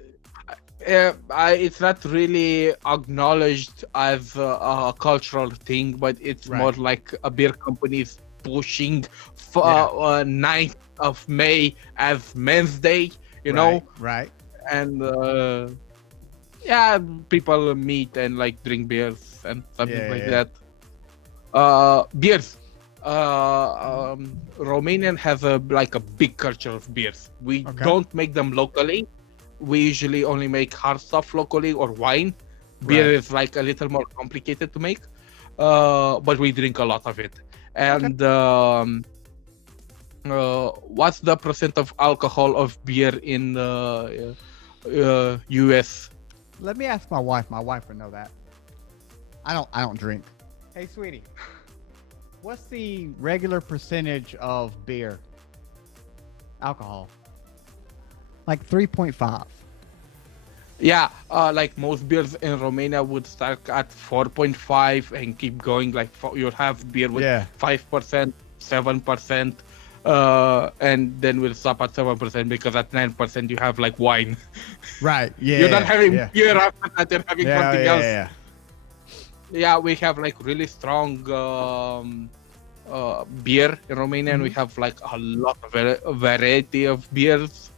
not really acknowledged as a cultural thing, but it's more Right. like a beer companies pushing Yeah. 9th of May as Men's Day, you Right. know, Right. and yeah, people meet and like drink beers and something Yeah. like Yeah. that. Beers. Romanian has a like a big culture of beers. We Okay. don't make them locally. We usually only make hard stuff locally or wine. Beer Right. is like a little more complicated to make, but we drink a lot of it. Okay. And what's the percent of alcohol of beer in US? Let me ask my wife. My wife would know that. I don't drink. Hey, sweetie. What's the regular percentage of beer alcohol? Like 3.5. Yeah, like most beers in Romania would start at 4.5 and keep going. Like you'll have beer with Yeah. 5%, 7%, and then we'll stop at 7% because at 9% you have like wine. Right. You're not Yeah. having Yeah. beer after that, you're having Yeah. something Yeah. else. Yeah. Yeah, we have like really strong beer in Romania, and we Mhm. have like a lot of variety of beers.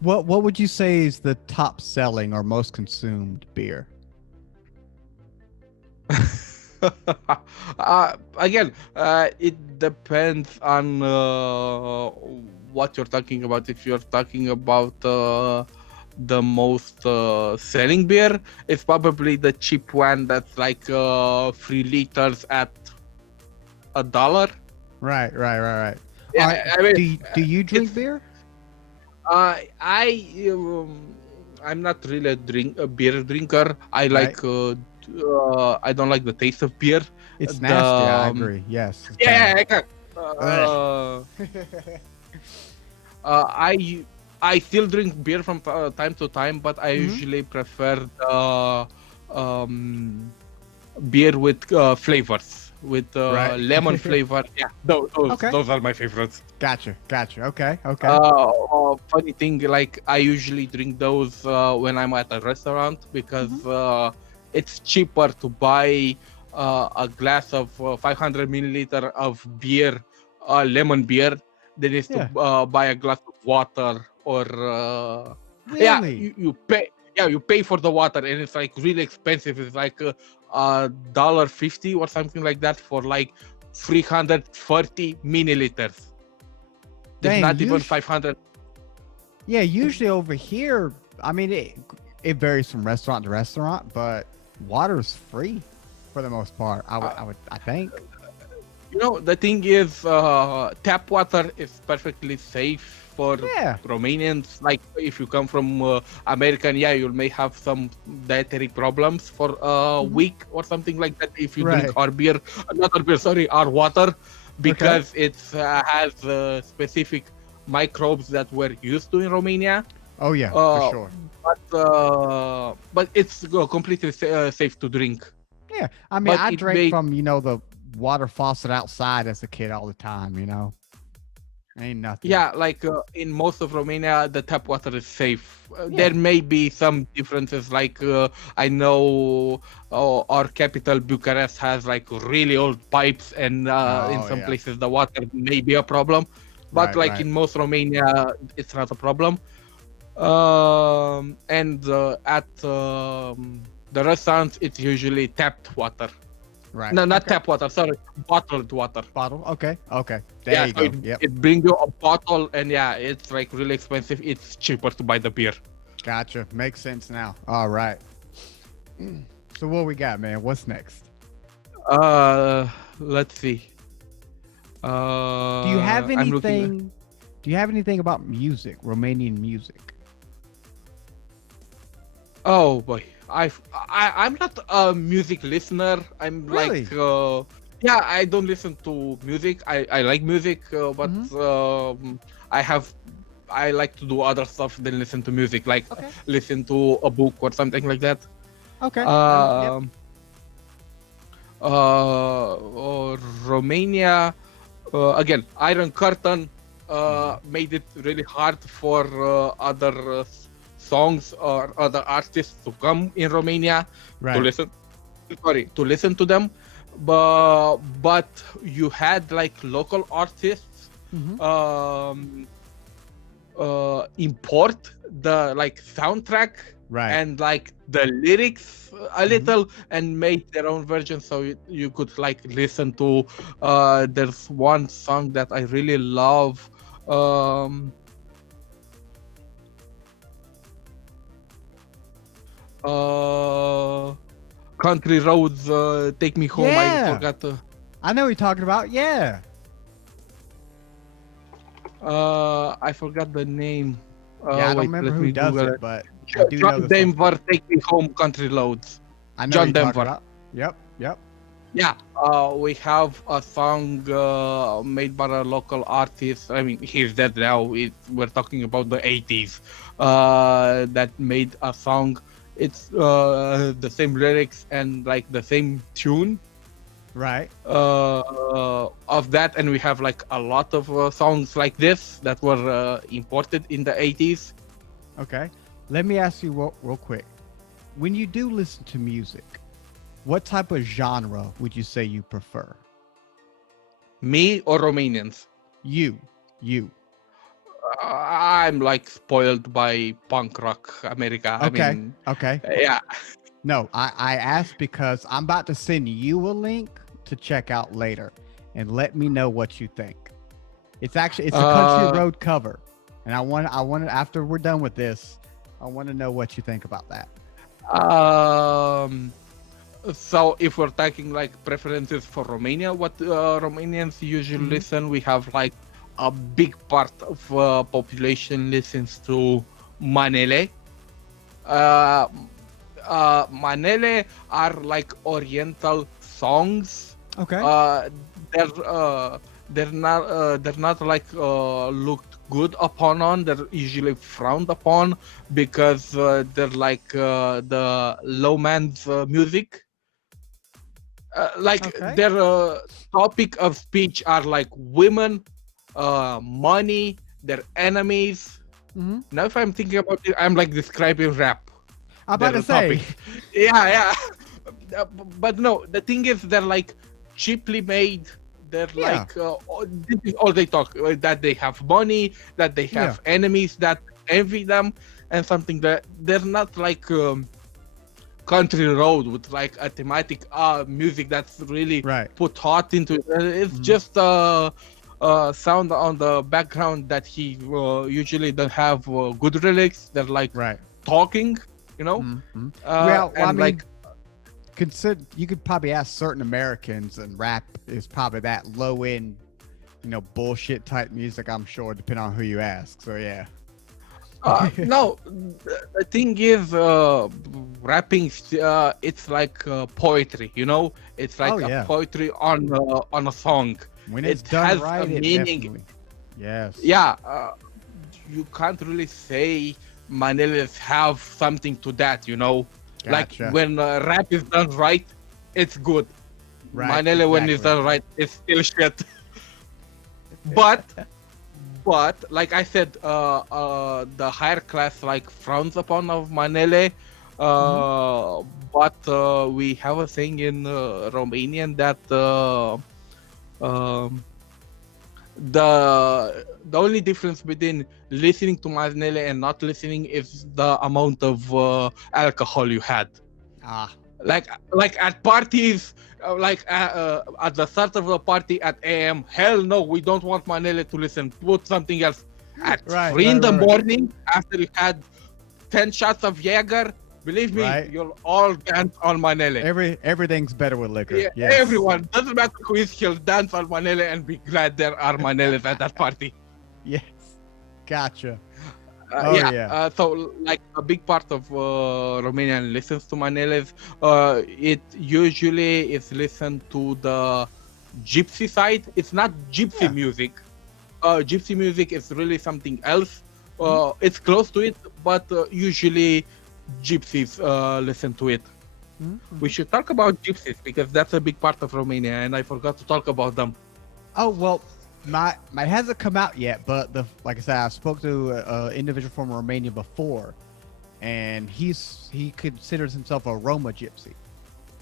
What would you say is the top selling or most consumed beer? Again, it depends on what you're talking about. If you're talking about the most selling beer, it's probably the cheap one that's like 3 liters at $1. Right. Right. Right. Right. All Yeah, right. I mean, Do you drink it's beer? I'm not really a beer drinker. Right. I don't like the taste of beer. It's The nasty. I agree. Yes. It's yeah, bad. I can. Ugh. I still drink beer from time to time, but I Hmm. usually prefer the um, beer with flavors, with Right. lemon flavor. Yeah, those Okay. those are my favorites. Gotcha. Gotcha. Okay. Okay. Funny thing, like I usually drink those when I'm at a restaurant because Hmm. it's cheaper to buy a glass of 500 milliliter of beer, lemon beer, than is to Yeah. buy a glass of water or yeah, Really? you pay. Yeah, you pay for the water, and it's like really expensive. It's like $1.50 or something like that for like 340 milliliters. It's Dang. not even 500. Yeah. Usually over here, I mean, it varies from restaurant to restaurant, but water is free for the most part. Uh, I think. the thing is, tap water is perfectly safe for Yeah. Romanians. Like, if you come from American, yeah, you may have some dietary problems for a Hmm. week or something like that if you drink Right. our beer, not our beer, sorry, our water, Okay. because it has specific microbes that we're used to in Romania. Oh yeah, for Uh, sure. but it's completely safe to drink. Yeah. I mean, But I it drank may from the water faucet outside as a kid all the time. Ain't nothing. Yeah, like in most of Romania, the tap water is safe. Yeah. There may be some differences. Like I know our capital, Bucharest, has like really old pipes, and in Oh some yeah. places the water may be a problem. But Right. like Right. in most Romania, it's not a problem. And at the restaurants, it's usually tapped water. Right. No, not Okay. tap water. Sorry, bottled water. Bottle. Okay. Okay. There Yeah, you so go. Yep. it brings you a bottle, and yeah, it's like really expensive. It's cheaper to buy the beer. Gotcha. Makes sense now. All right. So what we got, man? What's next? Let's see. Do you have I'm looking. anything? Do you have anything about music, Romanian music? Oh boy, I'm not a music listener. I'm Really? like, yeah, I don't listen to music. I like music, but Hmm. I have. I like to do other stuff than listen to music, like Okay. listen to a book or something like that. Okay. Yep. Um, Romania, again, Iron Curtain Mhm. made it really hard for other songs or other artists to come in Romania to Right. listen. Sorry, to listen to them, but you had like local artists Hmm. um import the like soundtrack Right. and like the lyrics a Hmm. little and make their own version, so you could like listen to there's one song that I really love, um uh country roads, take me home, I Yeah. forgot I know what you're talking about. Yeah. I forgot the name. Yeah. I don't Wait, remember let who me does Google it, it. but I do know John the song. Denver, Take Me Home, Country Roads. I know what John you're talking Denver. about. Yep. Yep. Yeah, we have a song made by a local artist. I mean, he's dead now. We're talking about the 80s. That made a song. It's the same lyrics and like the same tune Right. of that, and we have like a lot of songs like this that were imported in the 80s. Okay. Let me ask you real quick. When you do listen to music, what type of genre would you say you prefer? Me or Romanians? You. You. I'm like spoiled by punk rock America. I Okay. mean, Okay. yeah. No, I asked because I'm about to send you a link to check out later and let me know what you think. It's a country Uh, road cover. And I want after we're done with this, I want to know what you think about that. um. So if we're talking like preferences for Romania, what Romanians usually Hmm. listen, we have like a big part of population listens to Manele. Uh, Manele are like Oriental songs. Okay. Uh, they're they're not like looked good upon on. They're usually frowned upon because they're like the low man's music. Like Okay. their topic of speech are like women, money, their enemies. Hmm. Now, if I'm thinking about it, I'm like describing rap, I'm about their to say, topic. Yeah, yeah. But no, the thing is, they're like cheaply made. They're yeah, like, this is all they talk, that they have money, that they yeah, have enemies that envy them, and something that they're not like country road with like a thematic music that's really right. put heart into it. It's Hmm. just sound on the background that he usually don't have good lyrics. They're like Right. talking, you know, Hmm. Well, I and mean, like consider you could probably ask certain Americans, and rap is probably that low end, bullshit type music. I'm sure, depending on who you ask. So yeah. no, the thing is, rapping, it's like poetry, you know. It's Oh like a yeah. poetry on a song. When it's It done has a right, it meaning. definitely. Yes. Yeah, you can't really say Maneles have something to that, you know. Like Gotcha. when rap is done right, it's good. Right. Manele when it's Exactly. done right, it's still shit. but but like I said, the higher class like frowns upon of Manele. Hmm. Uh, but we have a saying in Romanian that um, the only difference between listening to Manele and not listening is the amount of alcohol you had. Ah. Like at parties, at the start of the party at AM, hell no, we don't want Manele to listen. Put something else. At Right. 3 Right. in the Right. Right. morning, after you had 10 shots of Jaeger, believe me, Right. you'll all dance on Manele. Everything's better with liquor. Yeah, Yes. everyone, doesn't matter who is, he'll dance on Manele and be glad there are Maneles at that party. Yes. Gotcha. Oh Yeah, yeah. so like a big part of Romanian listens to Maneles. It usually is listened to the gypsy side. It's not gypsy Yeah. music. Gypsy music is really something else. Mhm. It's close to it, but usually gypsies listen to it. Mhm. We Mhm. should talk about gypsies because that's a big part of Romania, and I forgot to talk about them. Oh well, my hasn't come out yet, but the like I said, I spoke to an individual from Romania before, and he considers himself a Roma gypsy.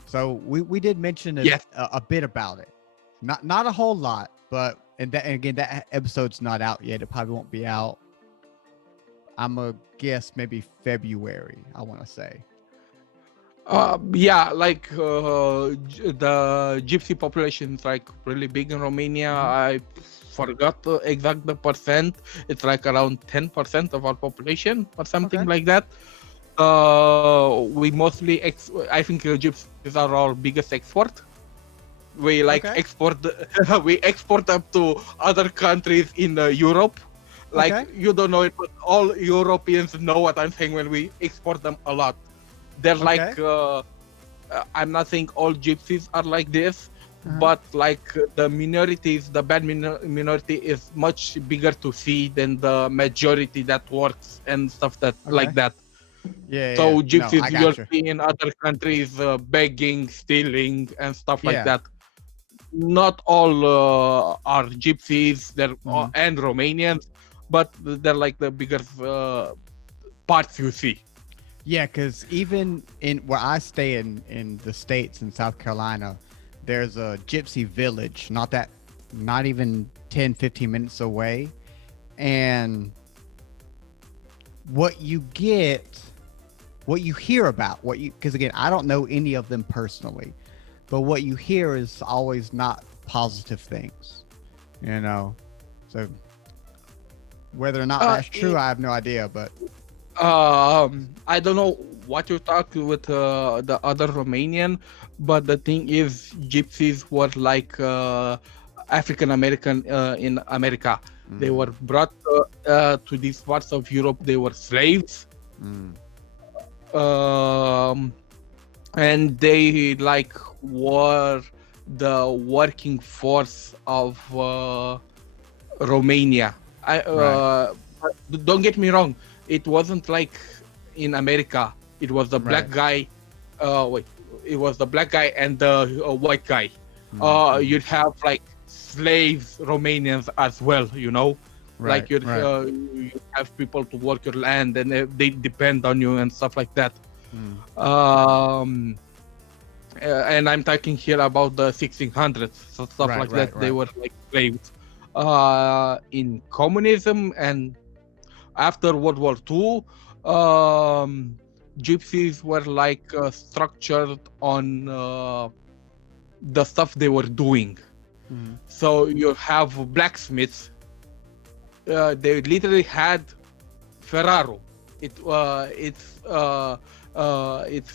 So we did mention Yes. a bit about it, not a whole lot, but and again that episode's not out yet. It probably won't be out. I'm a guess maybe February. I want to say. Yeah, like the gypsy population is like really big in Romania. Hmm. I forgot the exact the percent. It's like around 10% of our population or something Okay. like that. We mostly I think gypsies are our biggest export. We like Okay. export we export them to other countries in Europe. Like Okay. you don't know it, but all Europeans know what I'm saying when we export them a lot. They're Okay. like I'm not saying all gypsies are like this, Uh-huh. but like the minorities, the bad minority is much bigger to see than the majority that works and stuff that Okay. like that. Yeah. Yeah. So No, gypsies I you'll got you. see in other countries begging, stealing, and stuff like Yeah. that. Not all are gypsies, they're Hmm. and Romanians, but they're like the bigger parts you see. Yeah, because even in where I stay in the states in South Carolina, there's a gypsy village, not even 10, 15 minutes away. And what you get, what you hear about, because again, I don't know any of them personally, but what you hear is always not positive things, you know? So whether or not Uh, that's true, I have no idea, but I don't know what you talked with the other Romanian, but the thing is, gypsies were like African American in America. They mm, were brought to these parts of Europe. They were slaves, mm, um, and they like were the working force of Romania. right, Don't get me wrong. It wasn't like in America. It was the right. black guy. Wait, it was the black guy and the white guy. Mm-hmm. You'd have like slaves, Romanians as well. You know, Right, like right. you have people to work your land and they depend on you and stuff like that. Mm, Um, and I'm talking here about the 1600s, so stuff right, like right, that. They right. were like slaves. In communism and after World War II, gypsies were like structured on the stuff they were doing. Mm, So you have blacksmiths. They literally had Ferraro. It's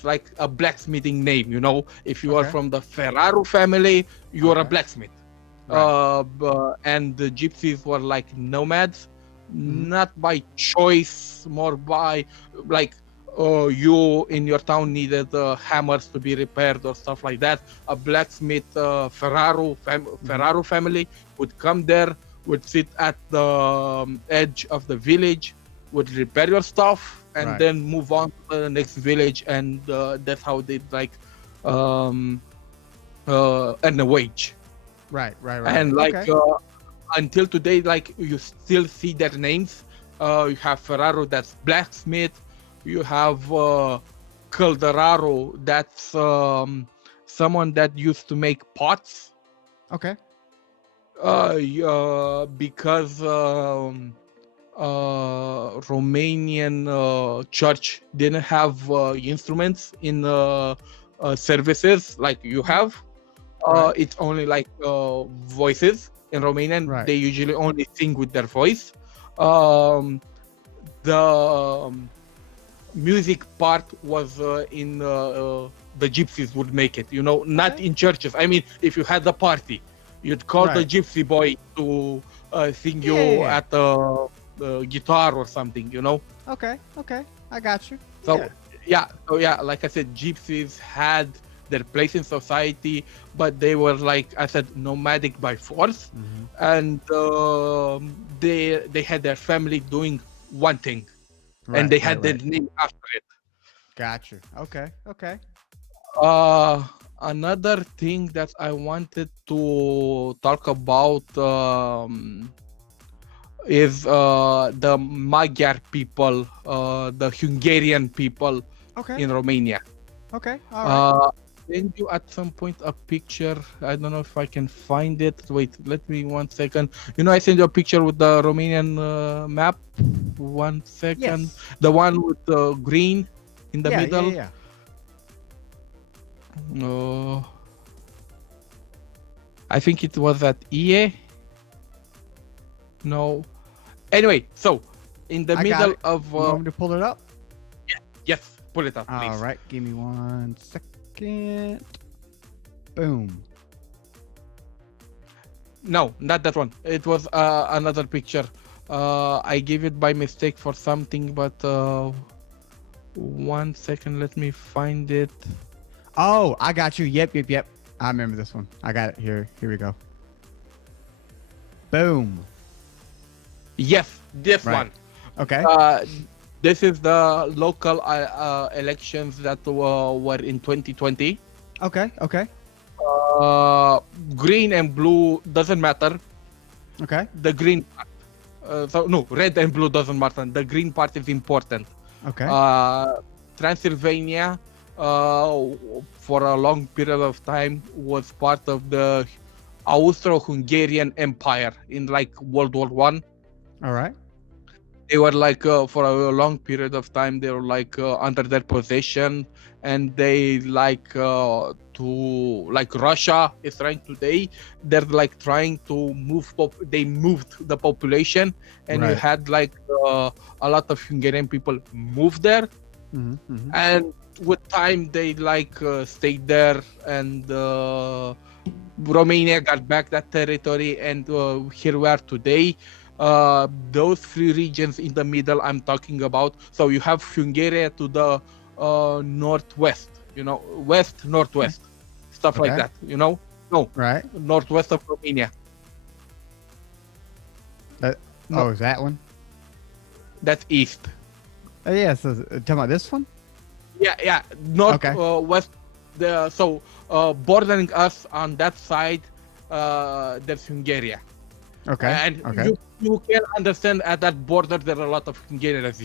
like a blacksmithing name. You know, if you are okay, from the Ferraro family, you are a okay, blacksmith. right. And the gypsies were like nomads, Mm, not by choice, more by like you in your town needed hammers to be repaired or stuff like that. A blacksmith mm-hmm. Ferraro family would come there, would sit at the edge of the village, would repair your stuff, and Right, then move on to the next village, and that's how they like um, earn a wage. right, right, right. And like Okay, until today, like you still see their names. You have Ferraro, that's blacksmith. You have Calderaro, that's someone that used to make pots. okay, Because Romanian church didn't have instruments in services like you mhm, have. right, It's only like voices in Romanian. right. They usually only sing with their voice. Um, the music part was in the gypsies would make it. You know, not Okay, in churches. I mean, if you had a party, you'd call the right. gypsy boy to sing Yeah, yeah, you yeah. at the guitar or something. You know. Okay, okay. I got you. Yeah. So yeah, like I said, gypsies had their place in society, but they were like I said, nomadic by force, Mm-hmm. and they had their family doing one thing, and Right, they right, had their right. name after it. Got you. Okay, okay. Uh, Another thing that I wanted to talk about is the Magyar people, the Hungarian people Okay. in Romania. Okay. All right. Send you at some point a picture. I don't know if I can find it. Wait, let me 1 second. I sent you a picture with the Romanian map. 1 second. Yes. The one with the green in the Yeah. Yeah. middle. Yeah. Uh, I think it was at EA. No. Anyway, so in the I got middle it. of You want me to pull it up? yes, pull it up, please. All right. Give me 1 second. Boom. No, not that one. It was another picture. I gave it by mistake for something, but 1 second. Let me find it. Oh, I got you. Yep. Yep. Yep. I remember this one. I got it here. Here we go. Boom. Yes, this Right. one. Okay. This is the local elections that were in 2020. Okay. Okay. Green and blue doesn't matter. Okay. The green part. So no, red and blue doesn't matter. The green part is important. Okay. Transylvania, for a long period of time, was part of the Austro-Hungarian Empire in like World War One. All right. They were like for a long period of time they were like under their possession, and they like to like Russia is trying today. They're like trying to move. They moved the population, and you Right. had like a lot of Hungarian people move there, Mm-hmm. and with time they like stayed there, and Romania got back that territory, and here we are today. Those three regions in the middle I'm talking about. So you have Hungary to the northwest, west, northwest, stuff like Okay. that, No, Right. northwest of Romania. That, No. Oh, is that one? That's east. Oh, yeah. So, talking about this one? Yeah, north, Okay. west. So bordering us on that side, there's Hungary. Okay. And Okay. you can understand at that border there are a lot of Hungarians,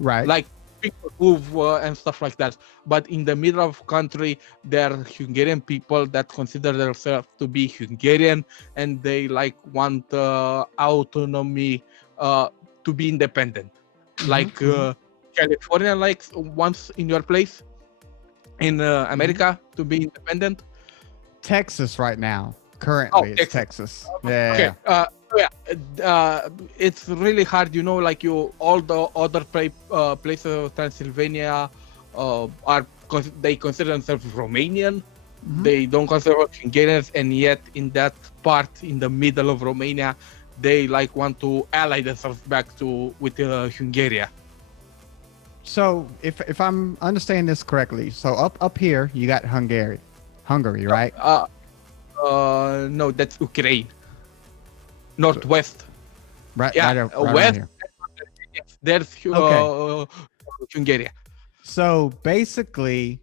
Right. like people move and stuff like that. But in the middle of country, there are Hungarian people that consider themselves to be Hungarian, and they like want autonomy, to be independent. Like California likes wants in your place in America to be independent. Texas right now. Currently, it's Texas. Yeah. Okay. It's really hard, like all the other places of Transylvania they consider themselves Romanian. They don't consider Hungarians, and yet in that part in the middle of Romania, they like want to ally themselves back with Hungary. So if I'm understanding this correctly, so up here you got Hungary, right? No, that's Ukraine. Northwest. Right. Yeah, Right around west. here. There's Hungary. So basically,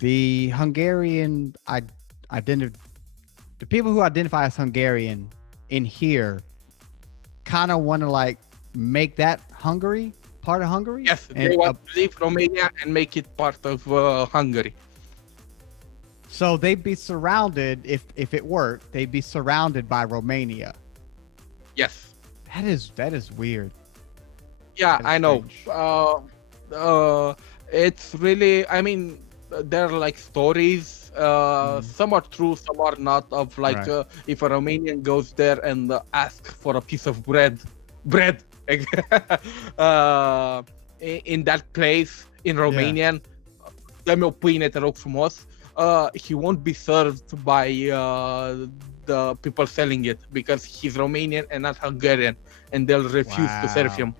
the Hungarian the people who identify as Hungarian in here kind of want to like make that Hungary part of Hungary. Yes, And, they want to leave Romania and make it part of Hungary. so they'd be surrounded if it worked. They'd be surrounded by Romania. Yes. That is weird. Yeah, That's I know. strange. It's really, I mean, there are like stories. Some are true, some are not. Of like, Right. if a Romanian goes there and asks for a piece of bread, in that place in Romanian, dă-mi o pâine, te rog frumos. He won't be served by the people selling it because he's Romanian and not Hungarian, and they'll refuse to serve Wow. him.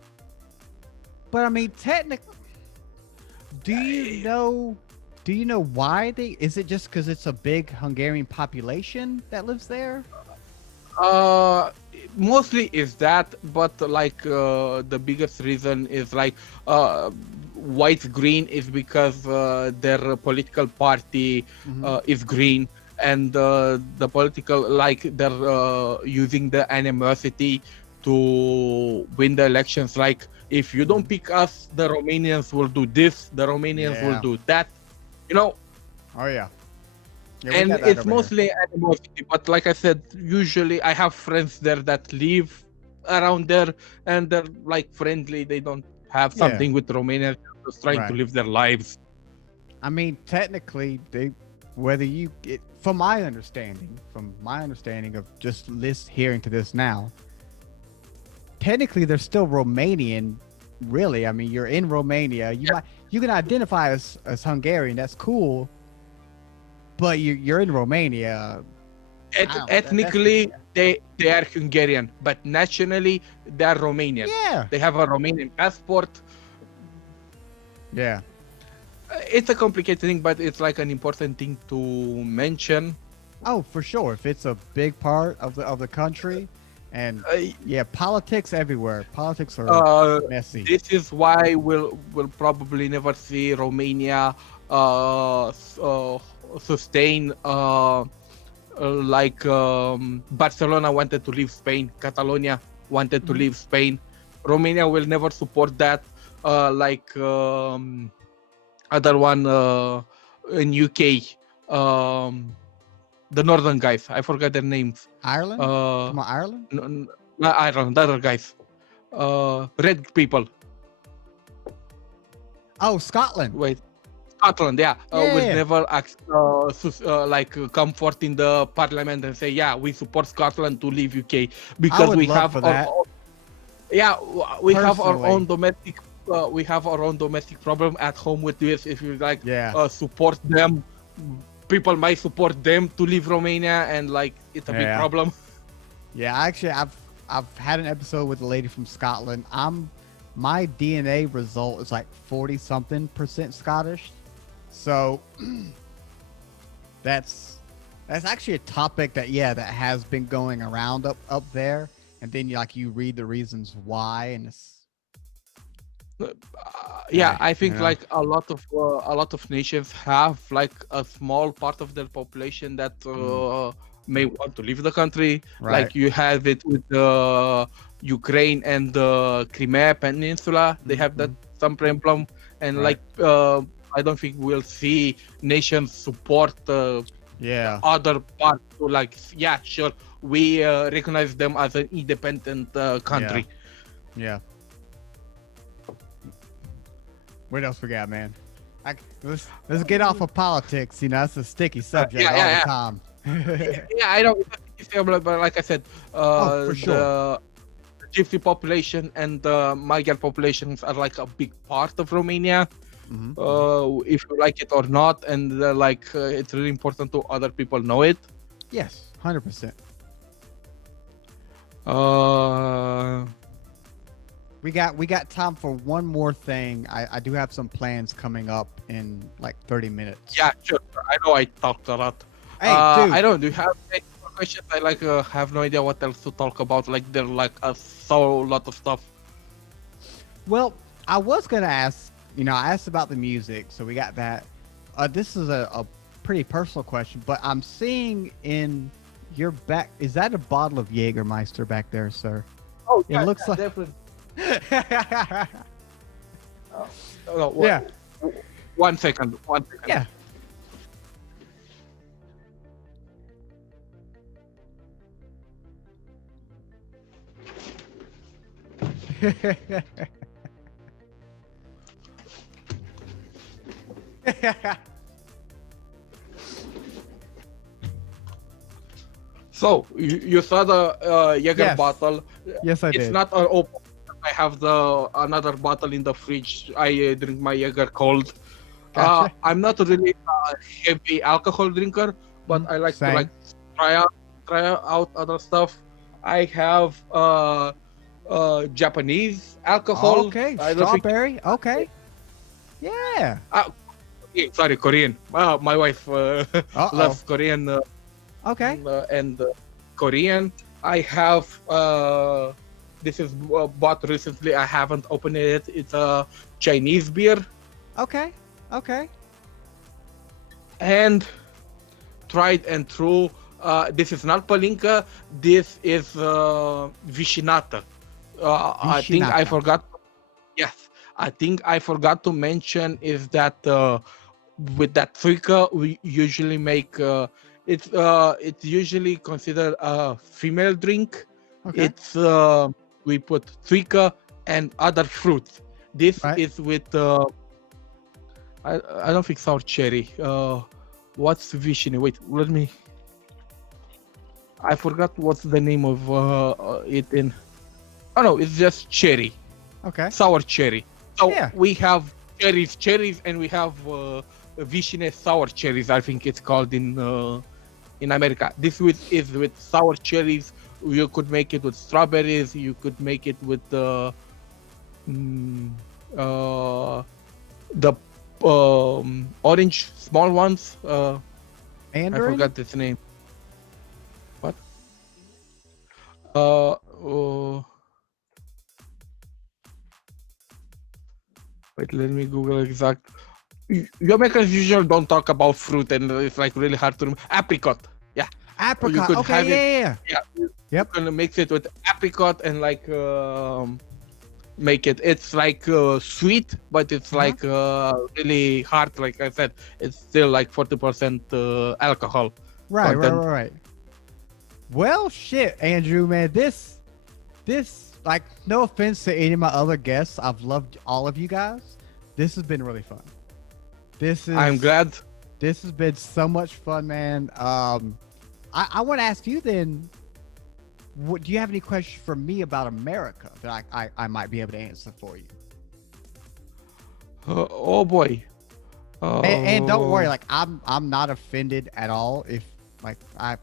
But I mean, technically, do you know why they? Is it just because it's a big Hungarian population that lives there? Mostly is that, but like the biggest reason is like white green is because their political party is green, and the political, like they're using the animosity to win the elections. Like, if you don't Mhm. pick us, the Romanians will do this, the Romanians will Yeah. do that, you know. Oh yeah. Yeah, we And got that it's over here. mostly animosity. But like I said, usually I have friends there that live around there, and they're like friendly. They don't have Yeah. something with Romanians, just trying to Right. live their lives. I mean, technically, whether from my understanding of just hearing to this now, technically they're still Romanian. Really, I mean, you're in Romania. You can identify as Hungarian. That's cool, but you're in Romania. I don't. That's the Ethnically, they are Hungarian, but nationally, they are Romanian. yeah, They have a Romanian passport. yeah. It's a complicated thing, but it's like an important thing to mention. Oh, for sure. If it's a big part of the country, and Uh, yeah, politics everywhere. Politics are uh, messy. this is why we'll probably never see Romania sustain like Barcelona wanted to leave Spain, Catalonia wanted to Mhm. leave Spain. Romania will never support that. Like other one in UK, the northern guys. I forgot their names. Ireland? Uh, Come on, Ireland? Not Ireland, the other guys. Red people. Oh, Scotland. Wait, Scotland, yeah, will Yeah, never come forth in the parliament and say, yeah, we support Scotland to leave UK I because would we love have for our that own, yeah, we have our own personally. domestic. We have our own domestic problem at home with this. If you like Yeah, support them, people might support them to leave Romania, and like it's a big yeah, problem. yeah. Actually, I've had an episode with a lady from Scotland. My DNA result is like 40 something percent Scottish. So that's that's actually a topic that has been going around up there. And then you read the reasons why, and it's Yeah, I you think know, like a lot of nations have like a small part of their population that mm, may want to leave the country. right. Like you have it with Ukraine and the Crimea Peninsula. They have that Mhm. some problem, and Right. like I don't think we'll see nations support Yeah. other parts to like, yeah, sure, we recognize them as an independent Yeah. country. Yeah. What else we got, man? Let's get off of politics. That's a sticky subject Yeah, all the yeah, time. yeah, I know. But like I said, Oh, for sure. the Gypsy population and the Magyar populations are like a big part of Romania. Hmm. If you like it or not, and it's really important to other people know it. Yes, 100%. Uh, We got time for one more thing. I do have some plans coming up in like 30 minutes. yeah, sure. I know I talked a lot. Hey, dude. I don't. Do you have any more questions? I have no idea what else to talk about. Like there like a so lot of stuff. Well, I was gonna ask. I asked about the music, so we got that. This is a pretty personal question, but I'm seeing in your back. Is that a bottle of Jägermeister back there, sir? Oh It looks like. definitely. Yeah. No, one second. One second. Yeah. So you saw the Jaeger Yes. bottle. Yes, I It's did. not an open. I have the another bottle in the fridge. I drink my Jaeger cold. Gotcha. I'm not really a heavy alcohol drinker, but Mhm. I like to Same. try out other stuff. I have Japanese alcohol. Okay. I don't think. Strawberry. Okay. Yeah. Sorry, Korean. My wife Uh-oh. loves Korean. Okay. And Korean. I have this is bought recently. I haven't opened it. It's a Chinese beer, Okay. Okay. and tried and true. This is not Palinka. This is Vishinata. I think I Vichinata. forgot. Yes, I think I forgot to mention is that with that Suica we usually make it's usually considered a female drink. Okay. It's we put Suica and other fruits. This Right. is with I don't think sour cherry. What's Vishini? Wait, let me. I forgot what's the name of it in. Oh no, it's just cherry, Okay. sour cherry. So Yeah. we have cherries, and we have Vishine sour cherries. I think it's called in America. Is with sour cherries. You could make it with strawberries. You could make it with mm, uh, the orange small ones. I Mandarin. forgot its name. What? Uh, oh, wait, let me Google exact. You Americans usually don't talk about fruit, and it's like really hard to remember. Apricot. Yeah, you Apricot. could Okay. have it. Yeah. Yeah. Yeah, you Yep. can mix it with apricot and like make it. It's like sweet, but it's Uh huh. like really hard. Like I said, it's still like 40% alcohol Right. Right. content. Right. Right. Well, shit, Andrew, man. This, like, no offense to any of my other guests, I've loved all of you guys. This has been really fun. This I'm is glad. this has been so much fun, man. I want to ask you then. What do you have any questions for me about America that I might be able to answer for you? Oh boy. And don't Uh, worry, like I'm not offended at all. If like I,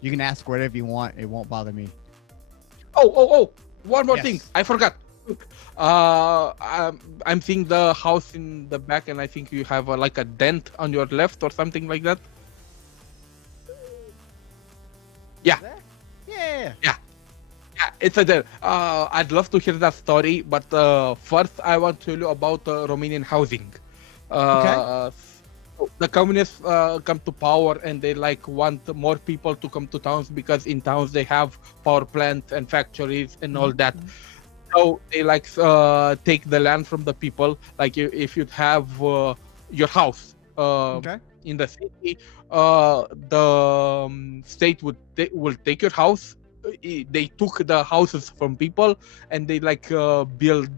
you can ask whatever you want. It won't bother me. oh! One more thing. Yes. I forgot. Look, I'm seeing the house in the back, and I think you have like a dent on your left or something like that. Yeah, That? Yeah. yeah, yeah. It's a dent. I'd love to hear that story, but first I want to tell you about Romanian housing. Okay. Uh, the communists come to power, and they like want more people to come to towns because in towns they have power plants and factories and all Hmm. that. So they like take the land from the people. Like if you'd have your house Okay. in the city, the state will take your house. They took the houses from people, and they like build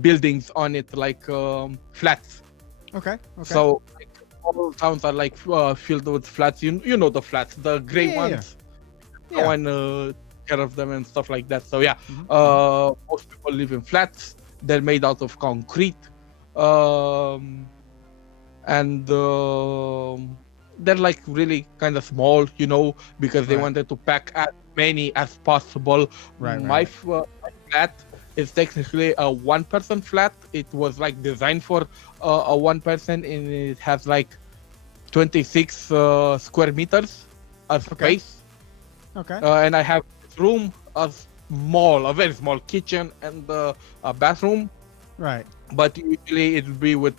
buildings on it, like flats. Okay. Okay. So like, all towns are like filled with flats. You know the flats, the gray Yeah. Yeah. ones. No Yeah. one care of them and stuff like that. So yeah, Hmm. most people live in flats. They're made out of concrete, um, and they're like really kind of small, because they Right. wanted to pack as many as possible. Right. Right. Right. My flat is technically a one-person flat. It was like designed for a one person, and it has like 26 square meters of Okay. space. Okay. And I have this room, a very small kitchen, and a bathroom. Right. But usually it would be with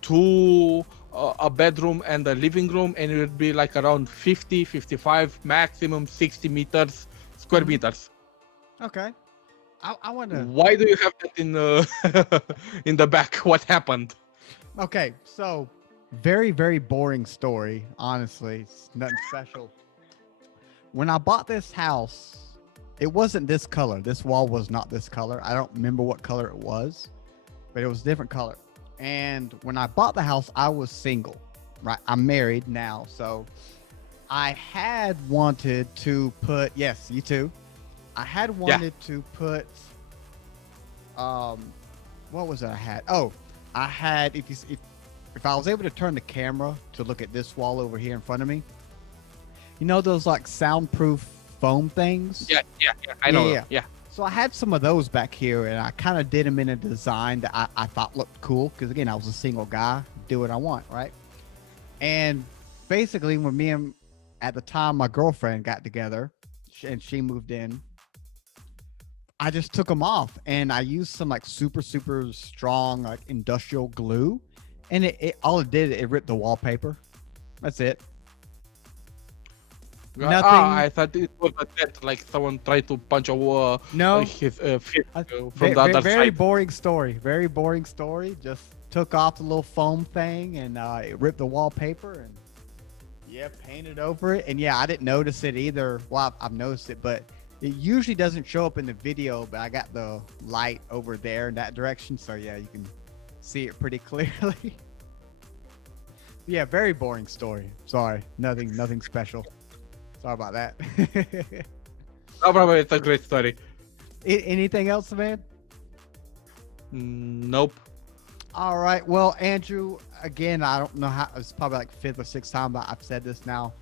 two, a bedroom and a living room, and it would be like around 50, 55, maximum 60 meters, square Hmm. meters. Okay. I want to. Why do you have that in in the back? What happened? Okay. So, very boring story. Honestly, it's nothing special. When I bought this house, it wasn't this color. This wall was not this color. I don't remember what color it was, but it was a different color. And when I bought the house, I was single. Right. I'm married now, so I had wanted to put. Yes, you too. I had Yeah. wanted to put um what was it I had? Oh, I had if I was able to turn the camera to look at this wall over here in front of me, you know those like soundproof foam things? Yeah. I Yeah, know. yeah. Yeah. So I had some of those back here, and I kind of did them in a design that I thought looked cool because again I was a single guy, do what I want, right? And basically, when me and at the time my girlfriend got together, and she moved in, I just took them off and I used some like super strong like industrial glue, and it all it did, it ripped the wallpaper. That's it. Nothing. I thought it was a death, like someone tried to punch No. his fist from the other Very side. boring story. Very boring story. Just took off the little foam thing and it ripped the wallpaper and yeah, painted over it. And yeah, I didn't notice it either. Well, I've noticed it, but it usually doesn't show up in the video. But I got the light over there in that direction, so yeah, you can see it pretty clearly. Yeah, very boring story. Sorry, nothing special. Sorry about that. No problem, it's a great story. Anything else, man? Nope. All right. Well, Andrew, again, I don't know how, it's probably like fifth or sixth time that I've said this now.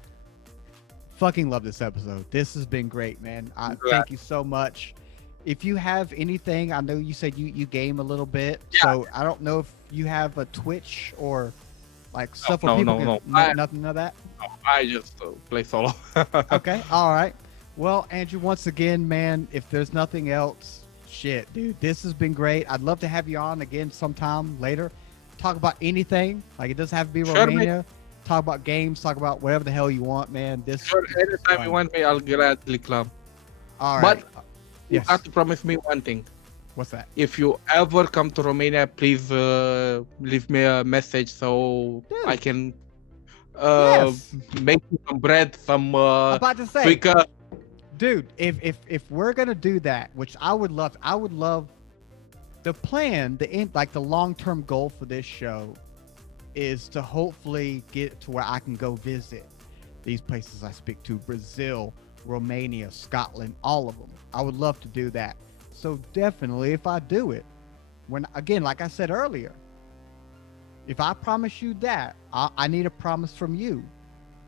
Fucking love this episode. This has been great, man. Thank you so much. If you have anything, I know you said you game a little bit, so I don't know if you have a Twitch or like stuff where people can nothing of that. No, I just play solo. Okay. All right. Well, Andrew, once again, man, if there's nothing else, shit, dude, this has been great. I'd love to have you on again sometime later. Talk about anything. Like, it doesn't have to be Romania. Man. Talk about games. Talk about whatever the hell you want, man. Anytime you want me, I'll gladly come. All right. But you have to promise me one thing. What's that? If you ever come to Romania, please leave me a message so I can make some bread, some I'm about to say, quicker. Dude, if we're gonna do that, which I would love the plan, the long-term goal for this show is to hopefully get to where I can go visit these places I speak to: Brazil, Romania, Scotland, all of them. I would love to do that. So definitely, if I do it, when again, like I said earlier, if I promise you that, I need a promise from you.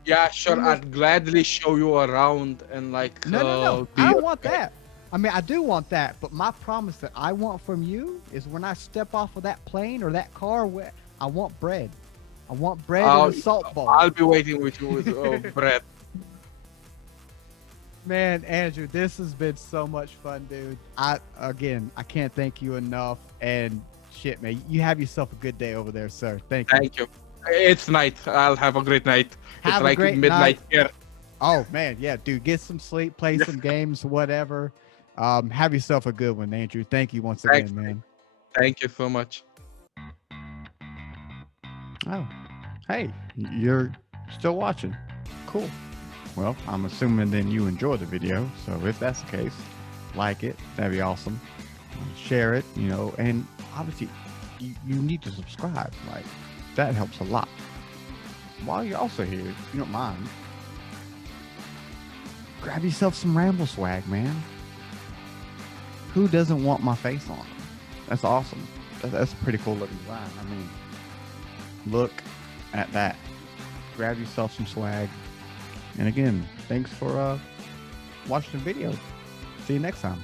Yeah, sure. I'd gladly show you around and like. No. I don't want that. I mean, I do want that, but my promise that I want from you is when I step off of that plane or that car, I want bread. I want bread and a salt bowl. I'll be waiting with you with bread. Man, Andrew, this has been so much fun, dude. I can't thank you enough. And shit, man, you have yourself a good day over there, sir. Thank you. Thank you. It's night. I'll have a great night. Have it's a like great midnight night. here. Oh man, yeah, dude, get some sleep, play some games, whatever. Have yourself a good one, Andrew. Thank you once again, man. Thank you so much. Oh, hey, you're still watching. Cool. Well, I'm assuming then you enjoy the video. So if that's the case, like it. That'd be awesome. Share it, and obviously you need to subscribe. Like, that helps a lot. While you're also here, if you don't mind, grab yourself some Ramble swag, man. Who doesn't want my face on it? That's awesome. That's a pretty cool looking design. I mean, look at that. Grab yourself some swag. And again, thanks for watching the video. See you next time.